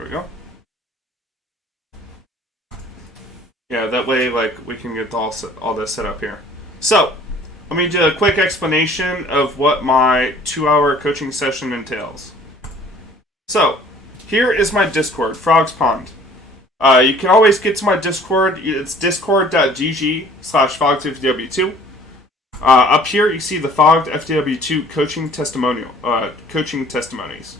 Here we go. Yeah, that way, like, we can get all this set up here. So, let me do a quick explanation of what my 2-hour coaching session entails. So, here is my Discord, Frog's Pond. You can always get to my Discord. It's discord.gg/FoggedFW2. Up here, you see the Fogged FW2 coaching testimonies.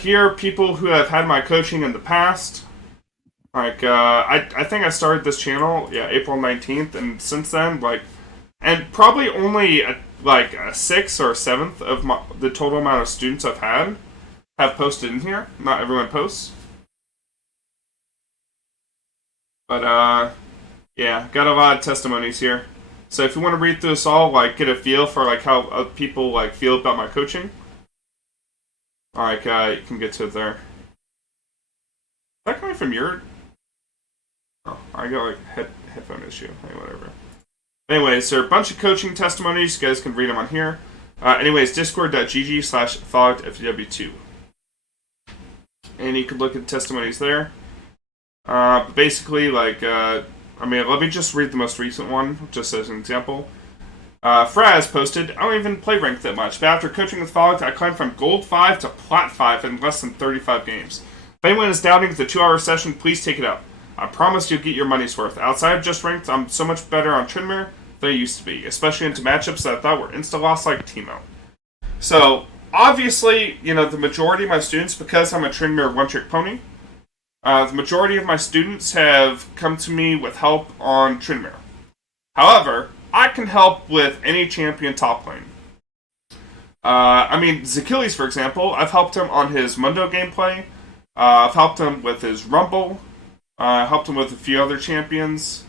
Here, people who have had my coaching in the past. Like, I think I started this channel, April 19th, and since then, like, and probably only, a 6th or 7th of the total amount of students I've had have posted in here. Not everyone posts. But, yeah, got a lot of testimonies here. So if you want to read through this all, like, get a feel for, like, how people, like, feel about my coaching, like, you can get to it there. Is that coming from your... Oh, I got, like, headphone issue. Hey, whatever. Anyways, there are a bunch of coaching testimonies. You guys can read them on here. Anyways, discord.gg/FoggedFW2. And you can look at the testimonies there. Basically, like, let me just read the most recent one, just as an example. Fraz posted, I don't even play ranked that much, but after coaching with Fogged, I climbed from Gold 5 to Plat 5 in less than 35 games. If anyone is doubting the 2-hour session, please take it up. I promise you'll get your money's worth. Outside of just ranked, I'm so much better on Trinmer than I used to be, especially into matchups that I thought were insta-loss like Teemo. So, obviously, the majority of my students, because I'm a Trinmer one-trick pony, the majority of my students have come to me with help on Trinmer. However, I can help with any champion top lane. Zachilles, for example, I've helped him on his Mundo gameplay. I've helped him with his Rumble. Helped him with a few other champions.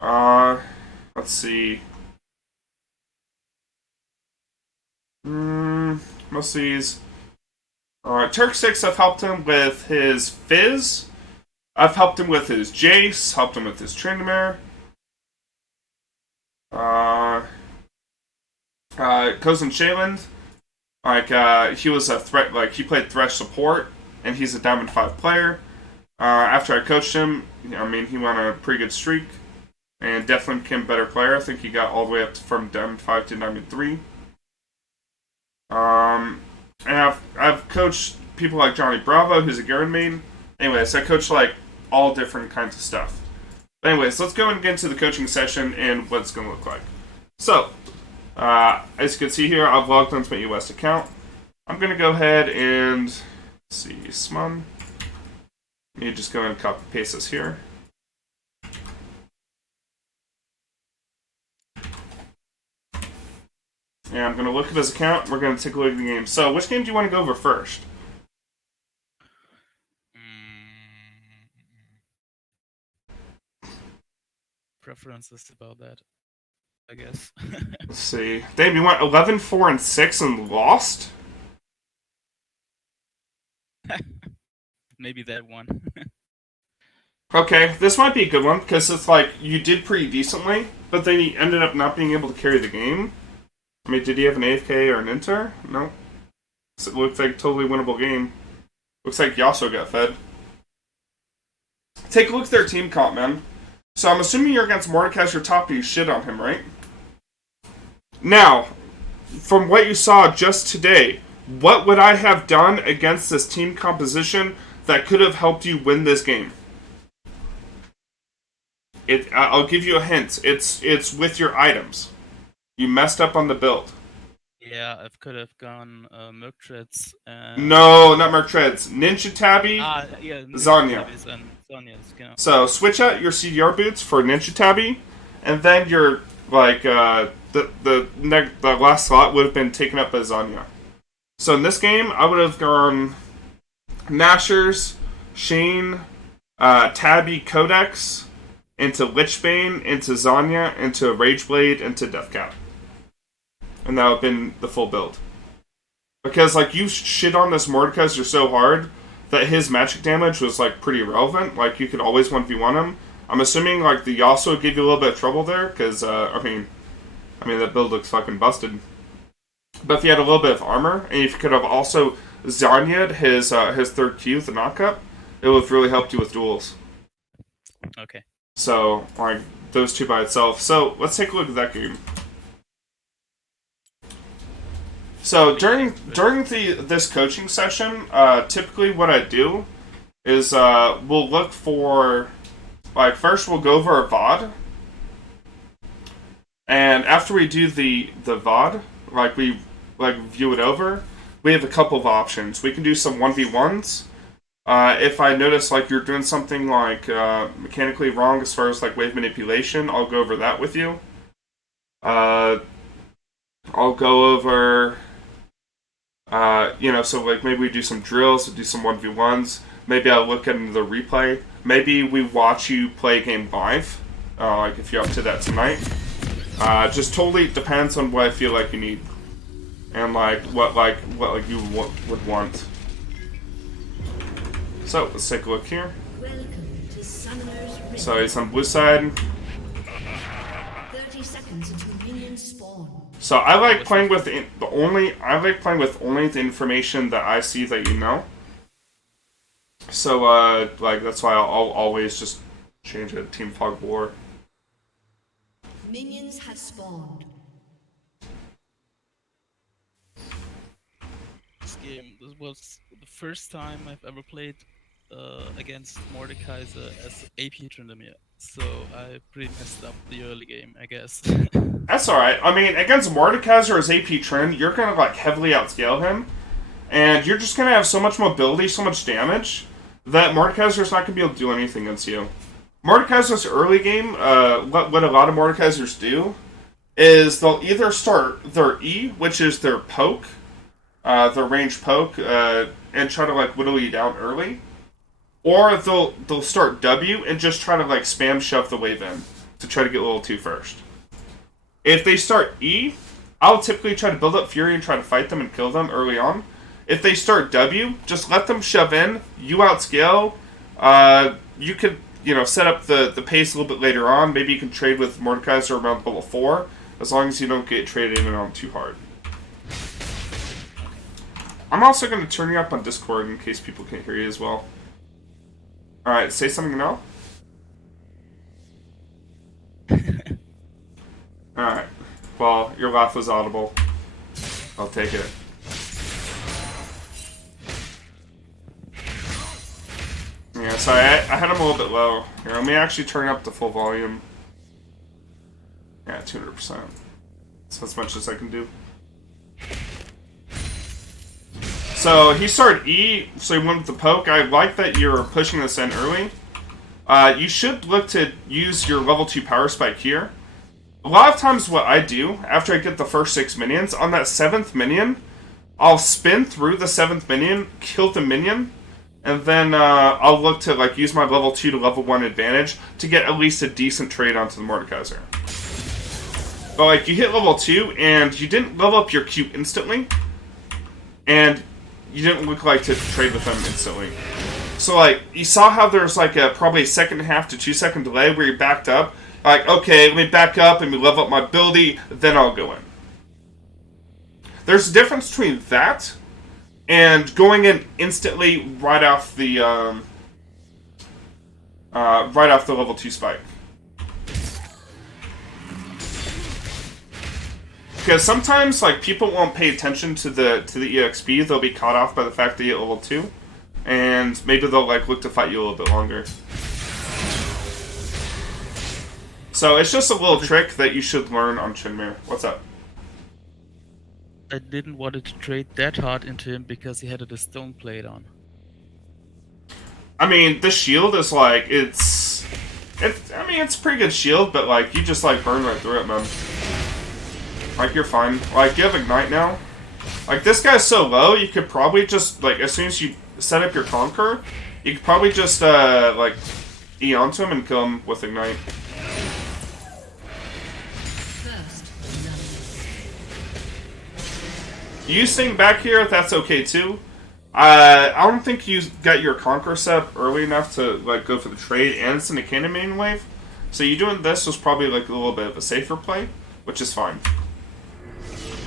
Let's see. Most of these. Turk 6, I've helped him with his Fizz. I've helped him with his Jace. Helped him with his Tryndamere. Cousin Shayland. He was a threat. Like, he played Thresh support, and he's a Diamond 5 player. After I coached him, he went on a pretty good streak, and definitely became a better player. I think he got all the way up from Diamond 5 to Diamond 3. And I've coached people like Johnny Bravo, who's a Garen main. Anyways, I coach, like, all different kinds of stuff. But anyways, let's go and get into the coaching session and what it's going to look like. So, as you can see here, I've logged onto my US account. I'm going to go ahead and, let's see, Smum. You just go and copy paste this here. And I'm going to look at his account. We're going to take a look at the game. So, which game do you want to go over first? Preferences about that, I guess. Let's see. Dave, you want 11, 4, and 6 and lost? Maybe that one. Okay, this might be a good one, because it's like, you did pretty decently, but then you ended up not being able to carry the game. Did he have an AFK or an Inter? No. So it looks like a totally winnable game. Looks like Yasuo got fed. Take a look at their team comp, man. So I'm assuming you're against Mordekaiser your top, but you shit on him, right? Now, from what you saw just today, what would I have done against this team composition that could have helped you win this game? I'll give you a hint. It's with your items. You messed up on the build. Yeah, I could have gone Merc Treads. And... No, not Merc Treads. Ninja Tabby, Zanya. So switch out your CDR boots for Ninja Tabby, and then your the last slot would have been taken up by Zanya. So in this game, I would have gone Nashers, Shane, Tabby, Codex, into Lichbane, into Zanya, into Rageblade, into Deathcap. And that would have been the full build. Because, like, you shit on this Mordekaiser so hard that his magic damage was, like, pretty irrelevant. Like, you could always 1v1 him. I'm assuming, like, the Yasuo gave you a little bit of trouble there, because, that build looks fucking busted. But if you had a little bit of armor, and if you could have also Zanyad, his third Q, the knockup, it would have really helped you with duels. Okay. So, like, those two by itself. So, let's take a look at that game. So, during this coaching session, typically what I do is we'll look for, like, first we'll go over a VOD. And after we do the VOD, like, we, like, view it over, we have a couple of options. We can do some 1v1s. If I notice, like, you're doing something, like, mechanically wrong as far as, like, wave manipulation, I'll go over that with you. I'll go over, you know, so, like, maybe we do some drills, do some 1v1s. Maybe I'll look at the replay. Maybe we watch you play a game live, like, if you're up to that tonight. Just totally depends on what I feel like you need. And, like, what you would want. So, let's take a look here. So, he's on blue side. 30 seconds until minions spawn. So, I like playing with only the information that I see that you know. So, like, that's why I'll always just change it. Team Fog War. Minions have spawned. This game, this was the first time I've ever played against Mordekaiser as AP Tryndamere, so I pretty messed up the early game, I guess. That's alright. I mean, against Mordekaiser as AP Trynd, you're gonna, like, heavily outscale him, and you're just gonna have so much mobility, so much damage, that Mordekaiser's not gonna be able to do anything against you. Mordekaiser's early game, what a lot of Mordekaisers do, is they'll either start their E, which is their poke, their ranged poke, and try to, like, whittle you down early. Or they'll start W and just try to, like, spam shove the wave in to try to get level 2 first. If they start E, I'll typically try to build up Fury and try to fight them and kill them early on. If they start W, just let them shove in, you outscale, you could, you know, set up the pace a little bit later on. Maybe you can trade with Mordekaiser around level 4, as long as you don't get traded in and on too hard. I'm also going to turn you up on Discord in case people can't hear you as well. Alright, say something now. Alright. Well, your laugh was audible. I'll take it. Yeah, sorry, I had him a little bit low. Here, let me actually turn up the full volume. Yeah, 200%. That's as much as I can do. So, he started E, so he went with the poke. I like that you're pushing this in early. You should look to use your level 2 power spike here. A lot of times what I do, after I get the first 6 minions, on that 7th minion, I'll spin through the 7th minion, kill the minion, and then I'll look to, like, use my level 2 to level 1 advantage to get at least a decent trade onto the Mordekaiser. But, like, you hit level 2, and you didn't level up your Q instantly, and you didn't look like to trade with them instantly. So, like, you saw how there's, like, probably a 1.5 to 2 second delay where you backed up. Like, okay, let me back up and level up my ability, then I'll go in. There's a difference between that and going in instantly right off the level 2 spike. Because sometimes, like, people won't pay attention to the EXP. They'll be caught off by the fact that you hit level 2. And maybe they'll, like, look to fight you a little bit longer. So, it's just a little trick that you should learn on Tryndamere. What's up? I didn't want to trade that hard into him because he had a stone plate on. I mean, this shield is, like, it's a pretty good shield, but, like, you just, like, burn right through it, man. Like, you're fine. Like, you have Ignite now. Like, this guy's so low, you could probably just, like, as soon as you set up your Conqueror, you could probably just, like, E onto him and kill him with Ignite. You staying back here, that's okay, too. I don't think you got your Conqueror set up early enough to, like, go for the trade, and it's in a cannon main wave. So you doing this was probably, like, a little bit of a safer play, which is fine.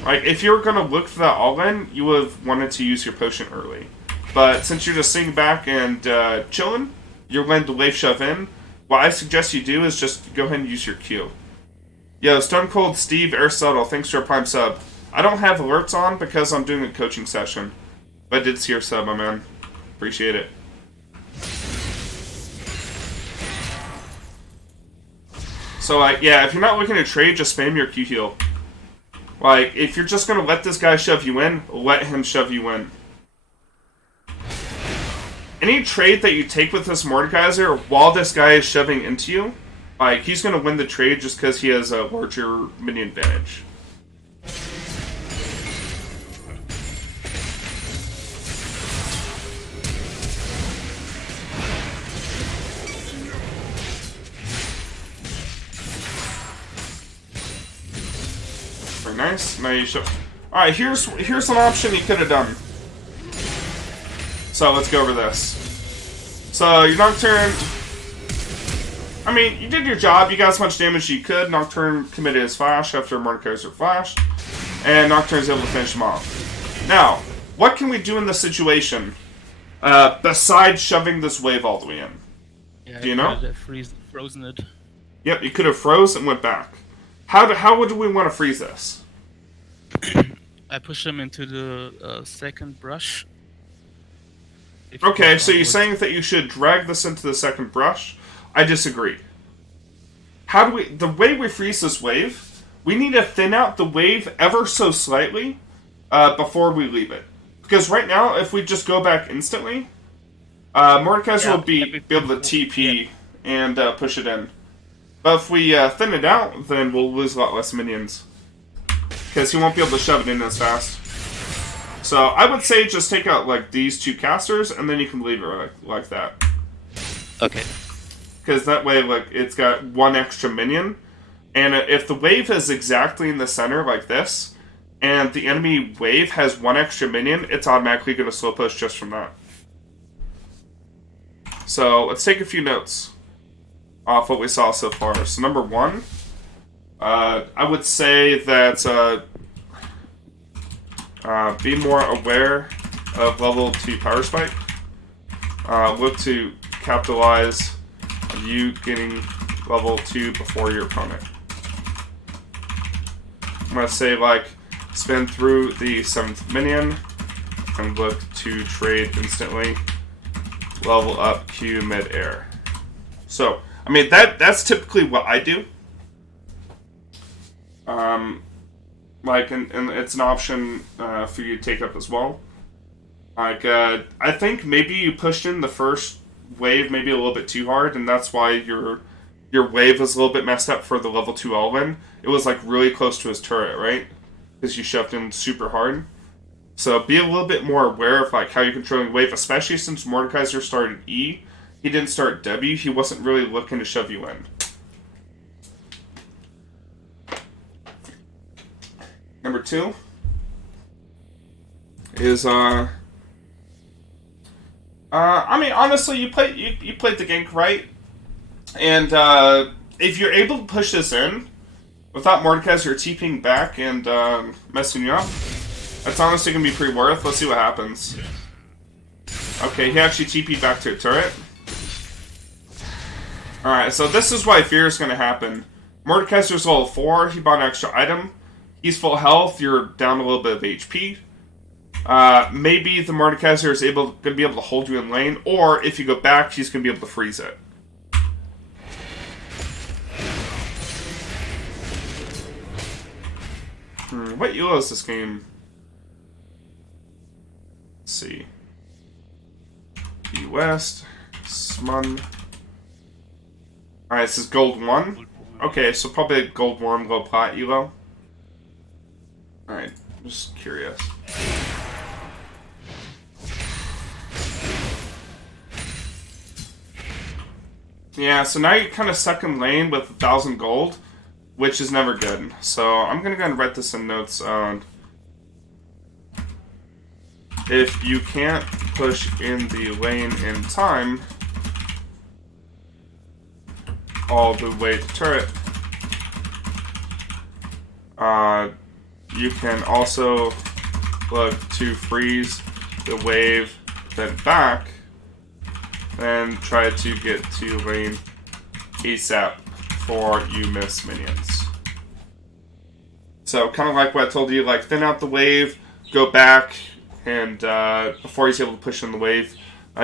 Like, if you were going to look for that all-in, you would have wanted to use your potion early. But since you're just sitting back and chilling, you're letting the wave shove in, what I suggest you do is just go ahead and use your Q. Yo, Stone Cold Steve Aristotle, thanks for a Prime sub. I don't have alerts on because I'm doing a coaching session. But I did see your sub, my man. Appreciate it. So, like, yeah, if you're not looking to trade, just spam your Q heal. Like, if you're just gonna let this guy shove you in, let him shove you in. Any trade that you take with this Mordekaiser while this guy is shoving into you, like, he's gonna win the trade just because he has a larger minion advantage. Very nice. Now you show. Alright, here's an option you could have done. So let's go over this. So your Nocturne, I mean, you did your job. You got as much damage as you could. Nocturne committed his flash after Mordekaiser flashed, and Nocturne's able to finish him off. Now, what can we do in this situation besides shoving this wave all the way in? Yeah, do you know? Frozen it. Yep, you could have froze and went back. How would we want to freeze this? I push him into the second brush. Okay, so you're saying that you should drag this into the second brush? I disagree. The way we freeze this wave, we need to thin out the wave ever so slightly before we leave it. Because right now, if we just go back instantly, Mordekaiser will be able to TP and push it in. But if we thin it out, then we'll lose a lot less minions. Because he won't be able to shove it in as fast. So I would say just take out like these two casters, and then you can leave it like that. Okay. Because that way, like, it's got one extra minion, and if the wave is exactly in the center like this, and the enemy wave has one extra minion, it's automatically going to slow push just from that. So let's take a few notes off what we saw so far. So number one, I would say that be more aware of level 2 power spike. Look to capitalize on you getting level 2 before your opponent. I'm going to say, like, spin through the 7th minion and look to trade instantly. Level up Q mid-air. So, I mean, that's typically what I do. Like, and it's an option for you to take up as well. Like, I think maybe you pushed in the first wave maybe a little bit too hard, and that's why your wave was a little bit messed up for the level 2 Alwyn. It was, like, really close to his turret, right? Because you shoved in super hard. So be a little bit more aware of, like, how you're controlling wave, especially since Mordekaiser started E. He didn't start W. He wasn't really looking to shove you in. Number 2 is I mean, honestly, you played the gank right, and if you're able to push this in without Mordekaiser TPing back and messing you up, that's honestly gonna be pretty worth. Let's see what happens. Okay, he actually TP'd back to a turret. All right, so this is why fear is gonna happen. Mordekaiser's level 4. He bought an extra item. He's full health, you're down a little bit of HP. Maybe the Mordekaiser is going to be able to hold you in lane, or if you go back, he's going to be able to freeze it. What elo is this game? Let's see. B West, Smun. Alright, this is Gold 1. Okay, so probably a Gold 1, low plat elo. Alright, just curious. Yeah, so now you're kind of stuck in lane with 1,000 gold, which is never good. So I'm going to go ahead and write this in notes on... If you can't push in the lane in time, all the way to turret, you can also look to freeze the wave, then back, and try to get to lane ASAP before you miss minions. So, kind of like what I told you, like, thin out the wave, go back, and before he's able to push in the wave,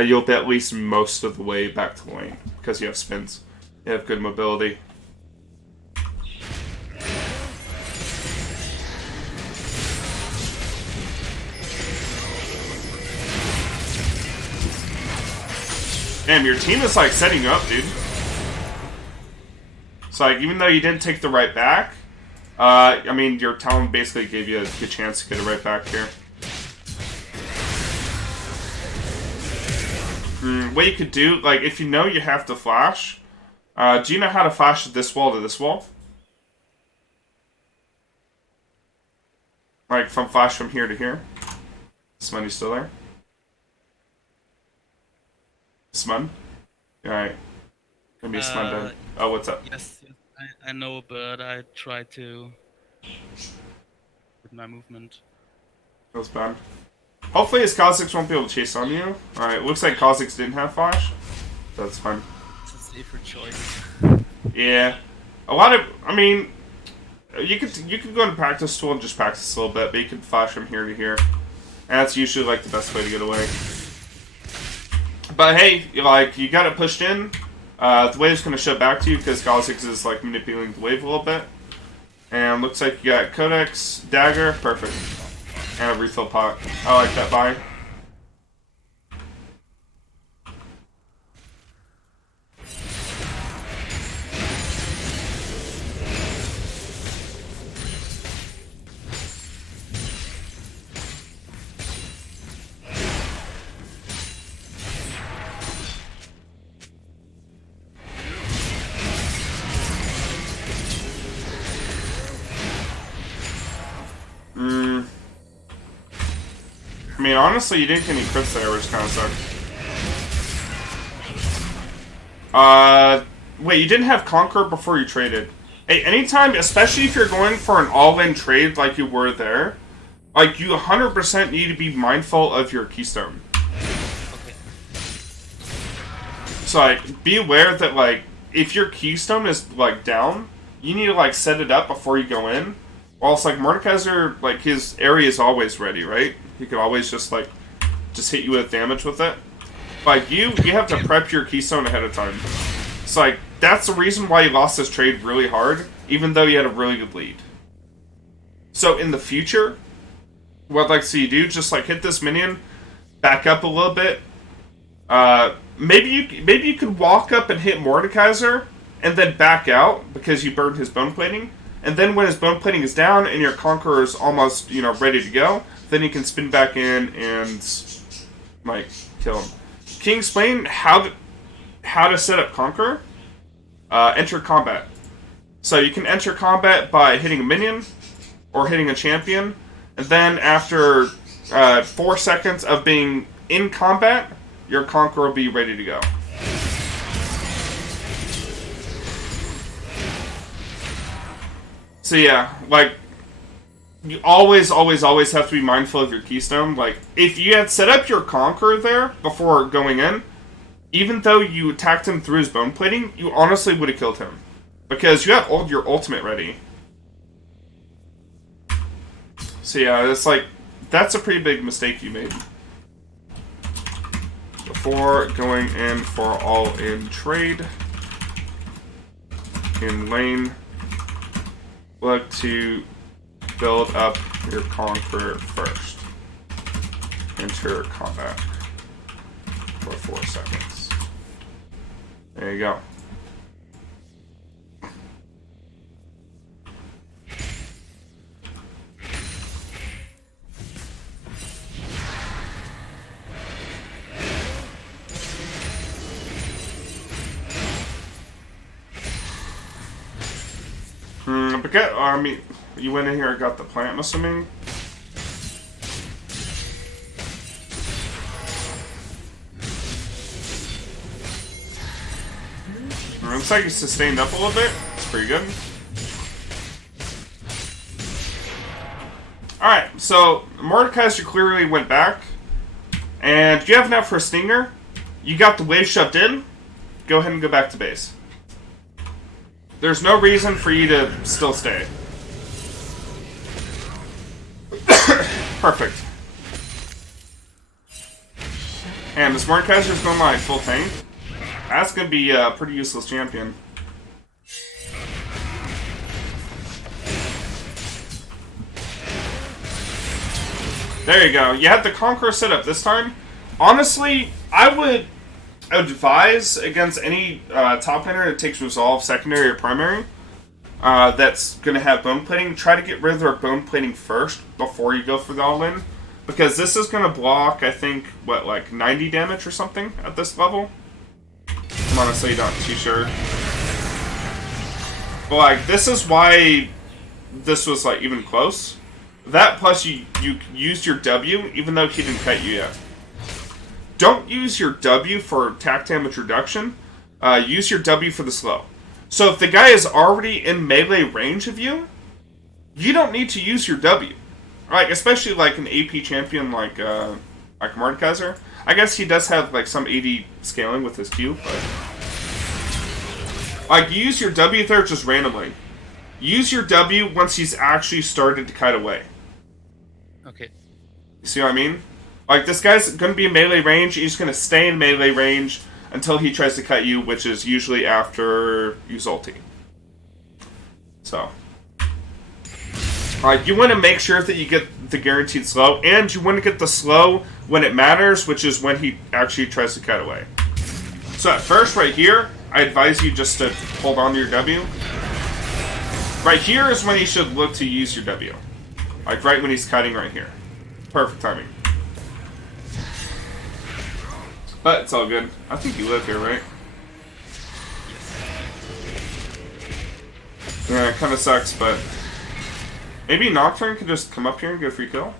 you'll be at least most of the way back to the lane, because you have spins. You have good mobility. Damn, your team is, like, setting you up, dude. So, like, even though you didn't take the right back, I mean, your talent basically gave you a good chance to get it right back here. What you could do, like, if you know you have to flash, do you know how to flash this wall to this wall? Like, from flash from here to here? Smuddy still there? Smud? Alright. Gonna be a Smud dead. Oh, what's up? Yes, I know, but I try to with my movement. Feels bad. Hopefully his Kha'Zix won't be able to chase on you. Alright, looks like Kha'Zix didn't have flash. That's fine. It's a safer choice. Yeah. A lot of, I mean, you could go into practice tool and just practice a little bit, but you can flash from here to here. And that's usually, like, the best way to get away. But hey, like, you got it pushed in. The wave's going to shut back to you because Kha'Zix is, like, manipulating the wave a little bit. And looks like you got Codex, Dagger, perfect. And a refill pot. I like that buy. I mean, honestly, you didn't get any crits there, which kind of sucked. Wait, you didn't have Conquer before you traded. Hey, anytime, especially if you're going for an all-in trade like you were there, like, you 100% need to be mindful of your Keystone. Okay. So, like, be aware that, like, if your Keystone is, like, down, you need to, like, set it up before you go in. Well, it's like Mordekaiser, like, his area is always ready, right? He could always just, like, just hit you with damage with it. Like, you have to prep your Keystone ahead of time. So, like, that's the reason why you lost this trade really hard, even though you had a really good lead. So, in the future, what I'd like to see you do, just, like, hit this minion, back up a little bit. Maybe you could walk up and hit Mordekaiser, and then back out, because you burned his bone plating. And then when his bone plating is down and your Conqueror is almost, you know, ready to go, then you can spin back in and, like, kill him. Can you explain how to set up Conqueror? Enter combat. So you can enter combat by hitting a minion or hitting a champion, and then after 4 seconds of being in combat, your Conqueror will be ready to go. So yeah, like, you always have to be mindful of your Keystone. Like, if you had set up your Conqueror there before going in, even though you attacked him through his bone plating, you honestly would have killed him. Because you have your ultimate ready. So yeah, it's like, that's a pretty big mistake you made. Before going in for all-in trade, in lane, look to build up your Conqueror first. Enter combat for 4 seconds. There you go. I mean, you went in here and got the plant, I'm assuming? Looks like it's sustained up a little bit. It's pretty good. Alright, so Mordekaiser clearly went back. And you have enough for a Stinger. You got the wave shoved in. Go ahead and go back to base. There's no reason for you to still stay. Perfect. And this Mordekaiser's going like full tank. That's going to be a pretty useless champion. There you go. You had the Conqueror set up this time. Honestly, I would advise against any top laner that takes Resolve secondary or primary that's going to have bone plating. Try to get rid of their bone plating first before you go for the all-in. Because this is going to block, I think, what, like 90 damage or something at this level? I'm honestly not too sure. But, like, this is why this was, like, even close. That plus you used your W, even though he didn't cut you yet. Don't use your W for attack damage reduction. Use your W for the slow. So if the guy is already in melee range of you, you don't need to use your W. Like, especially like an AP champion like Mordekaiser. I guess he does have like some AD scaling with his Q, but like use your W there just randomly. Use your W once he's actually started to kite away. Okay. You see what I mean? Like, this guy's going to be in melee range. He's going to stay in melee range until he tries to cut you, which is usually after you ulti. So. You want to make sure that you get the guaranteed slow, and you want to get the slow when it matters, which is when he actually tries to cut away. So at first, right here, I advise you just to hold on to your W. Right here is when you should look to use your W. Like, right when he's cutting right here. Perfect timing. But it's all good. I think you live here, right? Yeah, it kind of sucks, but maybe Nocturne can just come up here and get a free kill.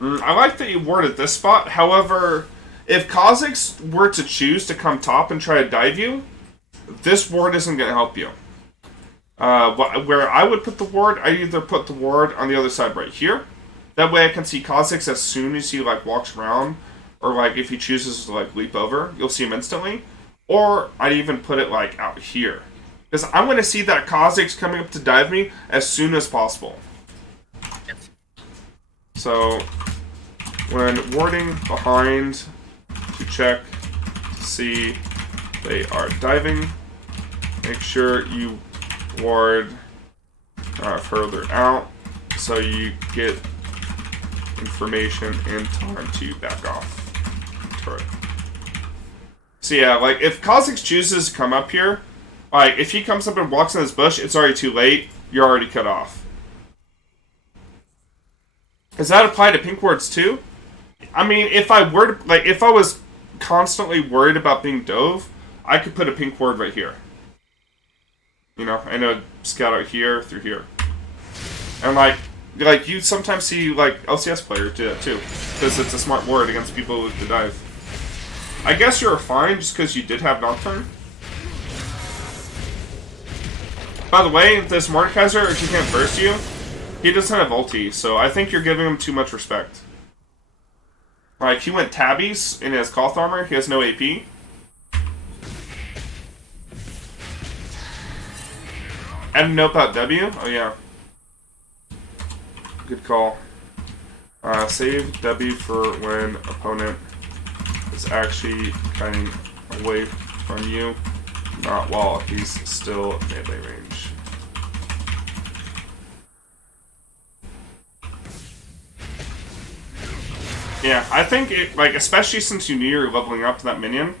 I like that you warded this spot. However, if Kha'Zix were to choose to come top and try to dive you, this ward isn't going to help you. Where I would put the ward, I either put the ward on the other side right here. That way I can see Kha'Zix as soon as he like walks around, or like if he chooses to like leap over, you'll see him instantly. Or I'd even put it like out here, because I'm going to see that Kha'Zix coming up to dive me as soon as possible. Yes. So when warding behind, to check to see they are diving, make sure you ward further out so you get information in time to back off turret. So yeah, like if Kha'Zix chooses to come up here, like if he comes up and walks in this bush, it's already too late. You're already cut off. Does that apply to pink wards too? I mean, if I were to, like if I was constantly worried about being dove, I could put a pink ward right here. You know, I know scout out here through here. And like you sometimes see like LCS players do that too, because it's a smart ward against people with the dive. I guess you're fine just because you did have Nocturne. By the way, this Mordekaiser, if he can't burst you, he doesn't have ulti, so I think you're giving him too much respect. Like, he went tabbies in his Koth armor, he has no AP. I didn't know about W? Oh yeah. Good call. Save W for when opponent is actually cutting away from you, not while he's still melee range. Yeah, I think it, like, especially since you knew you were leveling up to that minion,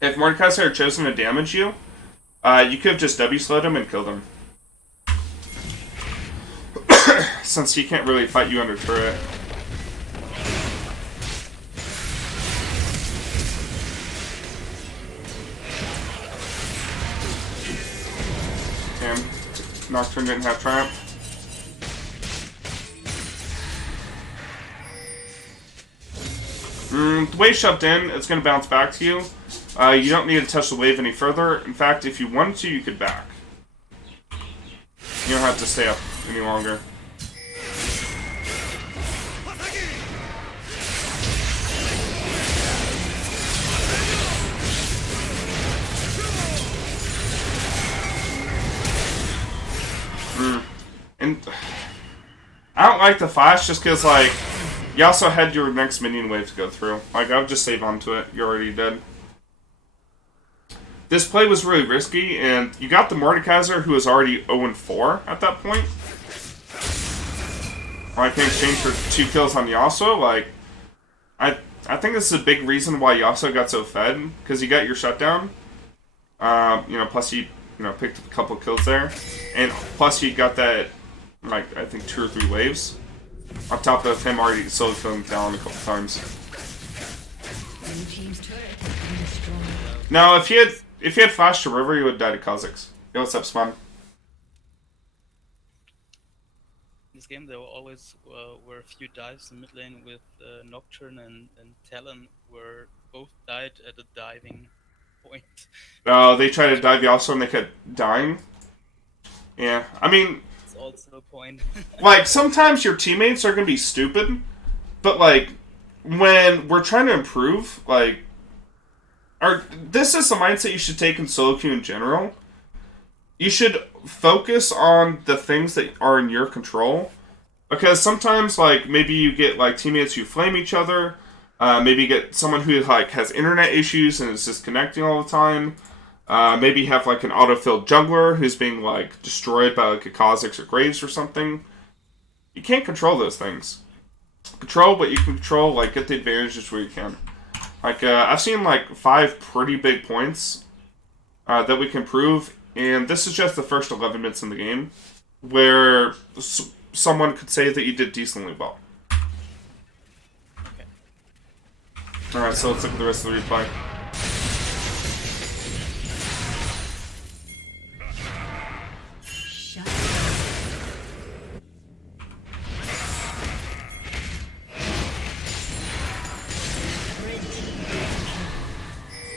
if Mordekaiser had chosen to damage you, you could have just W slowed him and killed him. Since he can't really fight you under turret. Damn, Nocturne didn't have Triumph. The wave shoved in, it's going to bounce back to you. You don't need to touch the wave any further. In fact, if you wanted to, you could back. You don't have to stay up any longer. I don't like the flash just because, like, you also had your next minion wave to go through. Like, I would just save onto it. You're already dead. This play was really risky, and you got the Mordekaiser, who was already 0-4 at that point. I can exchange for 2 kills on Yasuo. Like, I think this is a big reason why Yasuo got so fed, because you got your shutdown. Plus you picked up a couple kills there, and plus you got that, like, I think 2 or 3 waves on top of him already solo killing down a couple times. Now, if he had flash to river, he would have died to Kha'Zix. Yo, what's up, Spawn? In this game, there were a few dives in mid lane with Nocturne and Talon, where both died at a diving point. They tried to dive Yasuo and they kept dying. Yeah, I mean, it's also a point. Like, sometimes your teammates are gonna be stupid, but like, when we're trying to improve, like, this is the mindset you should take in solo queue in general. You should focus on the things that are in your control. Because sometimes, like, maybe you get, like, teammates who flame each other. Maybe you get someone who, like, has internet issues and is disconnecting all the time. Maybe you have, like, an autofilled jungler who's being, like, destroyed by, like, a Kha'Zix or Graves or something. You can't control those things. Control what you can control, like, get the advantages where you can. Like, I've seen, like, 5 pretty big points that we can prove, and this is just the first 11 minutes in the game, where someone could say that you did decently well. Okay. Alright, so let's look at the rest of the replay. Shut down. Red team double kill.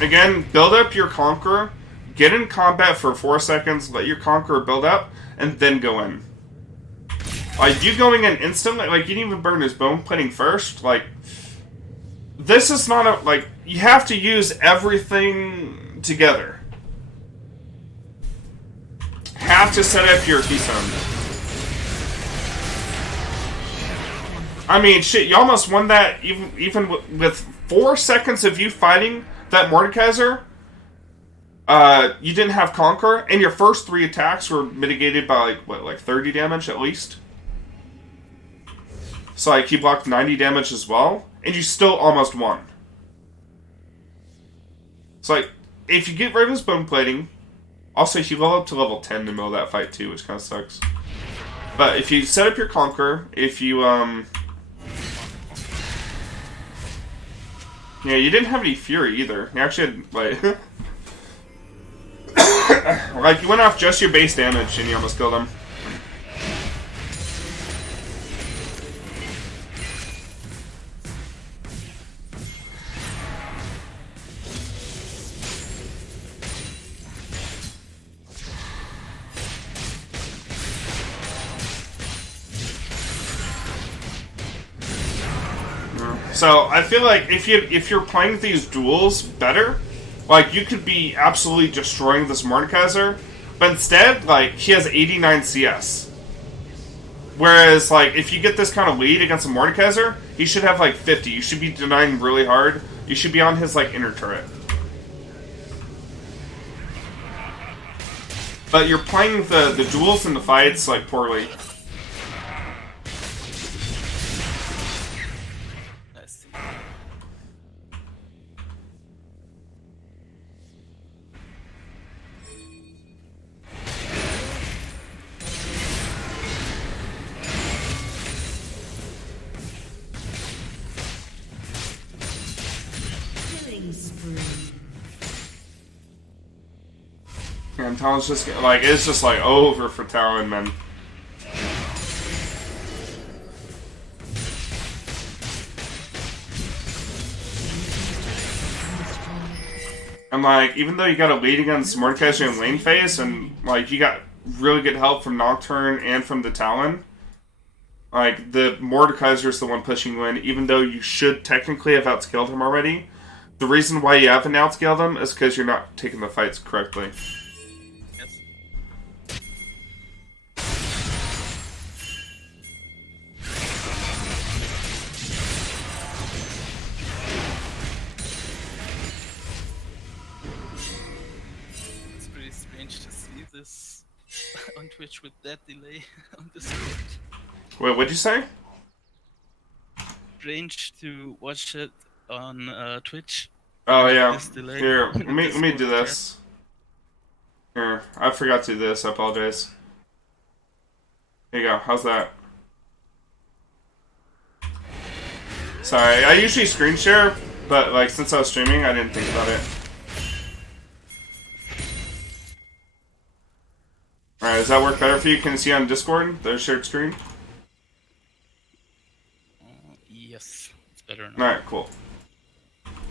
Again, build up your Conqueror, get in combat for 4 seconds, let your Conqueror build up, and then go in. Like, you going in instantly, like, you didn't even burn his bone plating first, like, this is not a, like, you have to use everything together. Have to set up your Keystone. I mean, shit, you almost won that even with 4 seconds of you fighting that Mordekaiser. You didn't have Conqueror, and your first 3 attacks were mitigated by, like 30 damage at least? So, like, he blocked 90 damage as well, and you still almost won. So, like, if you get rid of his bone plating, also, he leveled up to level 10 in the middle of that fight, too, which kind of sucks. But if you set up your Conqueror, if you, yeah, you didn't have any Fury either. You actually had, like... like, you went off just your base damage and you almost killed him. So, I feel like if you're playing these duels better, like, you could be absolutely destroying this Mordekaiser, but instead, like, he has 89 CS. Whereas, like, if you get this kind of lead against a Mordekaiser, he should have, like, 50. You should be denying really hard. You should be on his, like, inner turret. But you're playing the duels and the fights, like, poorly. And Talon's just, like, it's just, like, over for Talon, man. And, like, even though you got a lead against Mordekaiser in lane phase, and, like, you got really good help from Nocturne and from the Talon, like, the Mordekaiser is the one pushing you in, even though you should technically have outskilled him already. The reason why you haven't outscaled them is because you're not taking the fights correctly. Yes. It's pretty strange to see this on Twitch with that delay on Discord. Wait, what'd you say? Strange to watch it on Twitch. Oh with yeah. this delay Here, in let me Discord do chat. this. Here, I forgot to do this. I apologize. Here you go. How's that? Sorry, I usually screen share, but like since I was streaming, I didn't think about it. Alright, does that work better for you? Can you see on Discord the shared screen? Yes, it's better now. Alright, cool.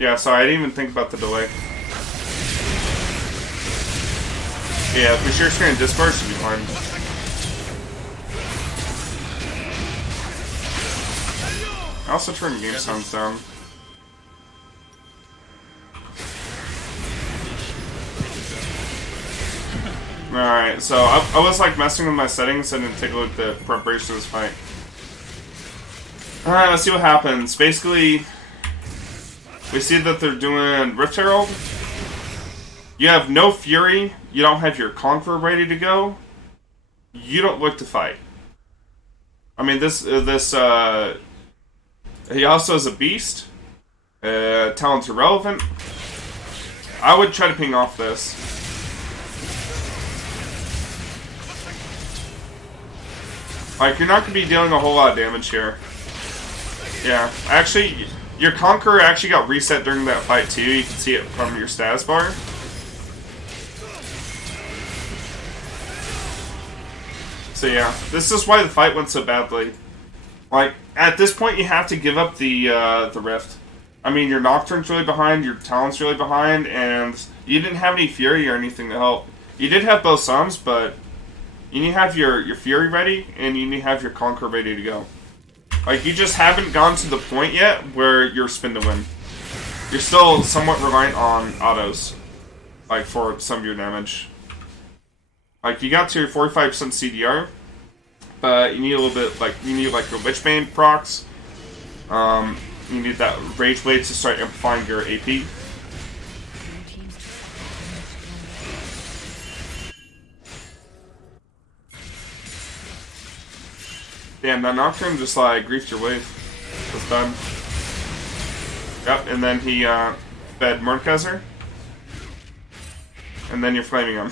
Yeah, sorry, I didn't even think about the delay. Yeah, if we share screen in Discord, it should be fine. I also turned game sounds down. Alright, so I was like messing with my settings and then take a look at the preparation of this fight. Alright, let's see what happens. Basically, we see that they're doing Rift Herald. You have no Fury, you don't have your Conqueror ready to go. You don't look to fight. I mean, he also has a Beast. Talent's irrelevant. I would try to ping off this. Like, you're not going to be dealing a whole lot of damage here. Yeah, actually, your Conqueror actually got reset during that fight too. You can see it from your status bar. So yeah, this is why the fight went so badly. Like, at this point you have to give up the Rift. I mean, your Nocturne's really behind, your Talon's really behind, and you didn't have any Fury or anything to help. You did have both Suns, but you need to have your Fury ready, and you need to have your Conqueror ready to go. Like, you just haven't gotten to the point yet where you're spin to win. You're still somewhat reliant on autos, like, for some of your damage. Like, you got to your 45% CDR, but you need a little bit, like, you need, like, your Witchbane procs. You need that Rage Blade to start amplifying your AP. Damn, that Nocturne just, like, griefed your wave. That's done. Yep, and then he, fed Mordekaiser. And then you're flaming him.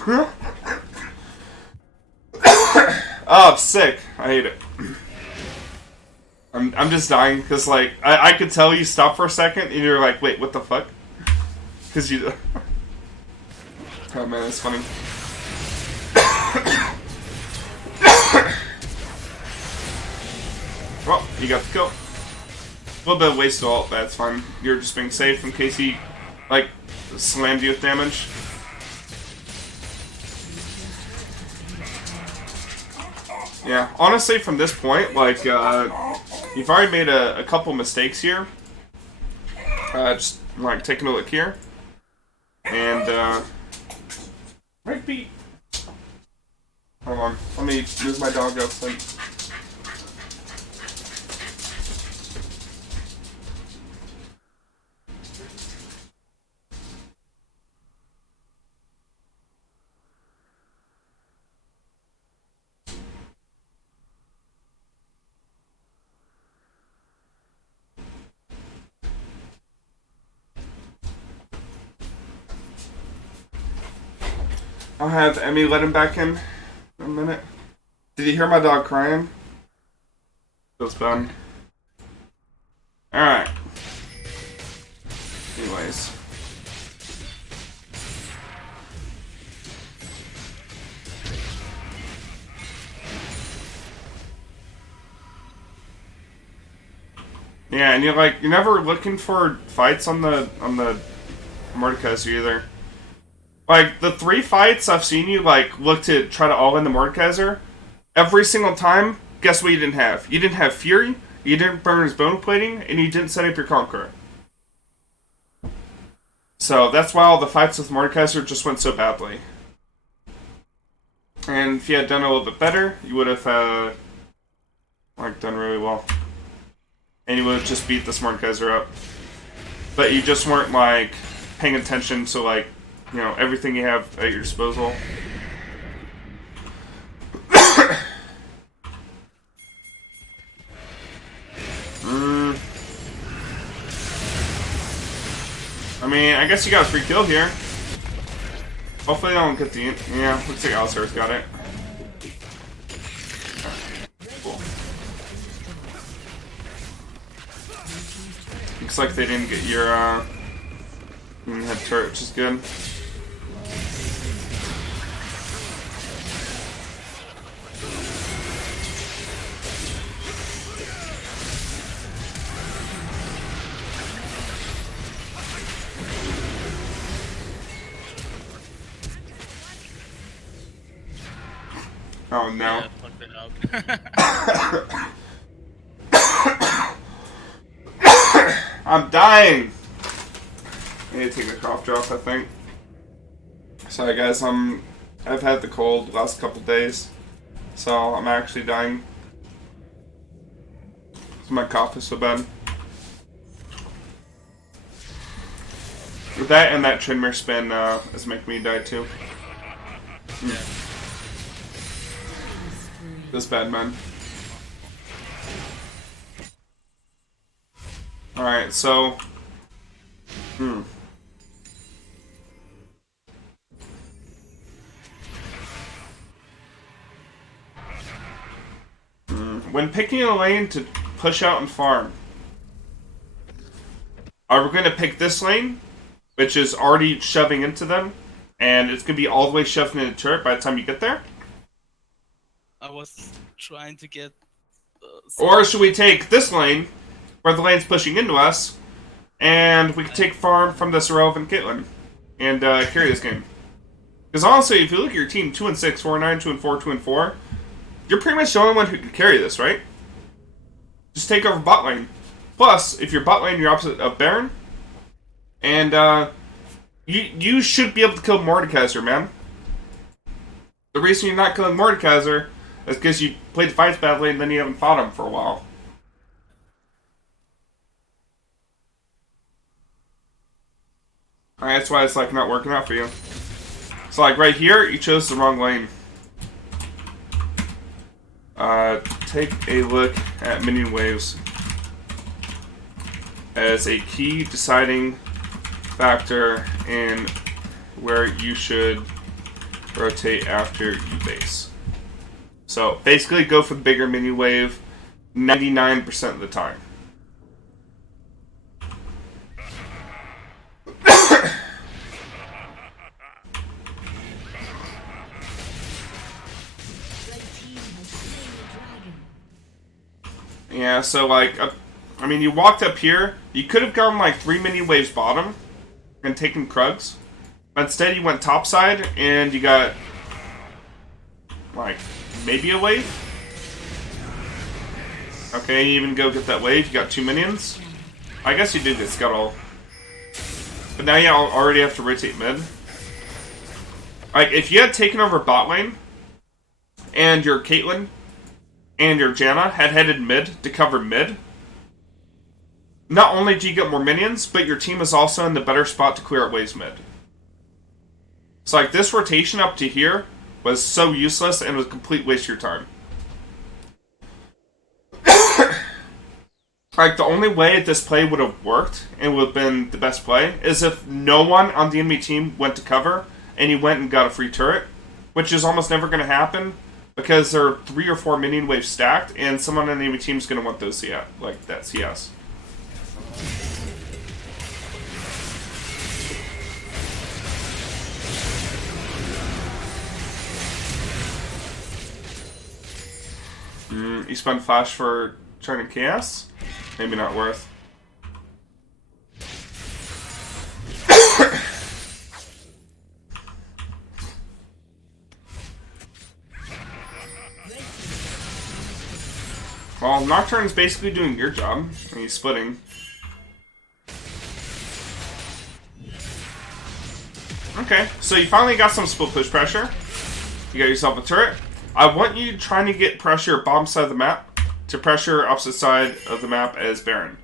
Oh, I'm sick. I hate it. I'm just dying, because, like, I could tell you stop for a second, and you're like, wait, what the fuck? Because you... Oh, man, that's funny. Well, you got the kill. A little bit of wasted ult, but that's fine. You're just being safe in case he, like, slammed you with damage. Yeah, honestly, from this point, like, you've already made a couple mistakes here. Just, like, taking a look here. And, right beat. Hold on, let me move my dog outside. I'll have Emmy let him back in a minute. Did you hear my dog crying? Feels bad. Alright. Anyways. Yeah, and you're never looking for fights on the Mordekaiser either. Like, the 3 fights I've seen you, like, look to try to all-in the Mordekaiser, every single time, guess what you didn't have? You didn't have Fury, you didn't burn his bone plating, and you didn't set up your Conqueror. So that's why all the fights with Mordekaiser just went so badly. And if you had done a little bit better, you would have done really well. And you would have just beat this Mordekaiser up. But you just weren't like paying attention to like, you know, everything you have at your disposal. I mean, I guess you got a free kill here. Hopefully they don't get the... Yeah, looks like Alistar's got it. Cool. Looks like they didn't get your head turret, which is good. Oh no. Yeah, fuck that out. I'm dying! I need to take the cough drops, I think. Sorry guys, I've had the cold the last couple days. So I'm actually dying. My cough is so bad. With that and that Trinmer spin is making me die too. Yeah. This bad, man. Alright, so... When picking a lane to push out and farm, are we going to pick this lane, which is already shoving into them, and it's going to be all the way shoved into the turret by the time you get there? I was trying to get... Or should we take this lane, where the lane's pushing into us, and we can take farm from this irrelevant Caitlyn, and carry this game? Because honestly, if you look at your team, 2-6, 4-9, 2-4, 2-4, you're pretty much the only one who can carry this, right? Just take over bot lane. Plus, if you're bot lane, you're opposite of Baron, and you should be able to kill Mordekaiser, man. The reason you're not killing Mordekaiser is because you played fights badly and then you haven't fought him for a while. Alright, that's why it's like not working out for you. So like right here, you chose the wrong lane. Take a look at minion waves as a key deciding factor in where you should rotate after you base. So basically go for the bigger minion wave 99% of the time. Yeah, so like, I mean, you walked up here, you could have gone like 3 minion waves bottom and taken Krugs. But instead you went topside and you got like maybe a wave. Okay, you even go get that wave, you got 2 minions. I guess you did get Scuttle. But now you already have to rotate mid. Like, if you had taken over bot lane, and your Caitlyn and your Janna had headed mid to cover mid, not only do you get more minions, but your team is also in the better spot to clear out waves mid. So like, this rotation up to here was so useless and was a complete waste of your time. Like, the only way this play would have worked, and would have been the best play, is if no one on the enemy team went to cover, and you went and got a free turret, which is almost never going to happen, because there are 3 or 4 minion waves stacked, and someone on the enemy team is going to want those CS, like that CS. You spend flash for turning chaos? Maybe not worth. Well, Nocturne's basically doing your job, and he's splitting. Okay, so you finally got some split push pressure. You got yourself a turret. I want you trying to get pressure bottom side of the map to pressure opposite side of the map as Baron.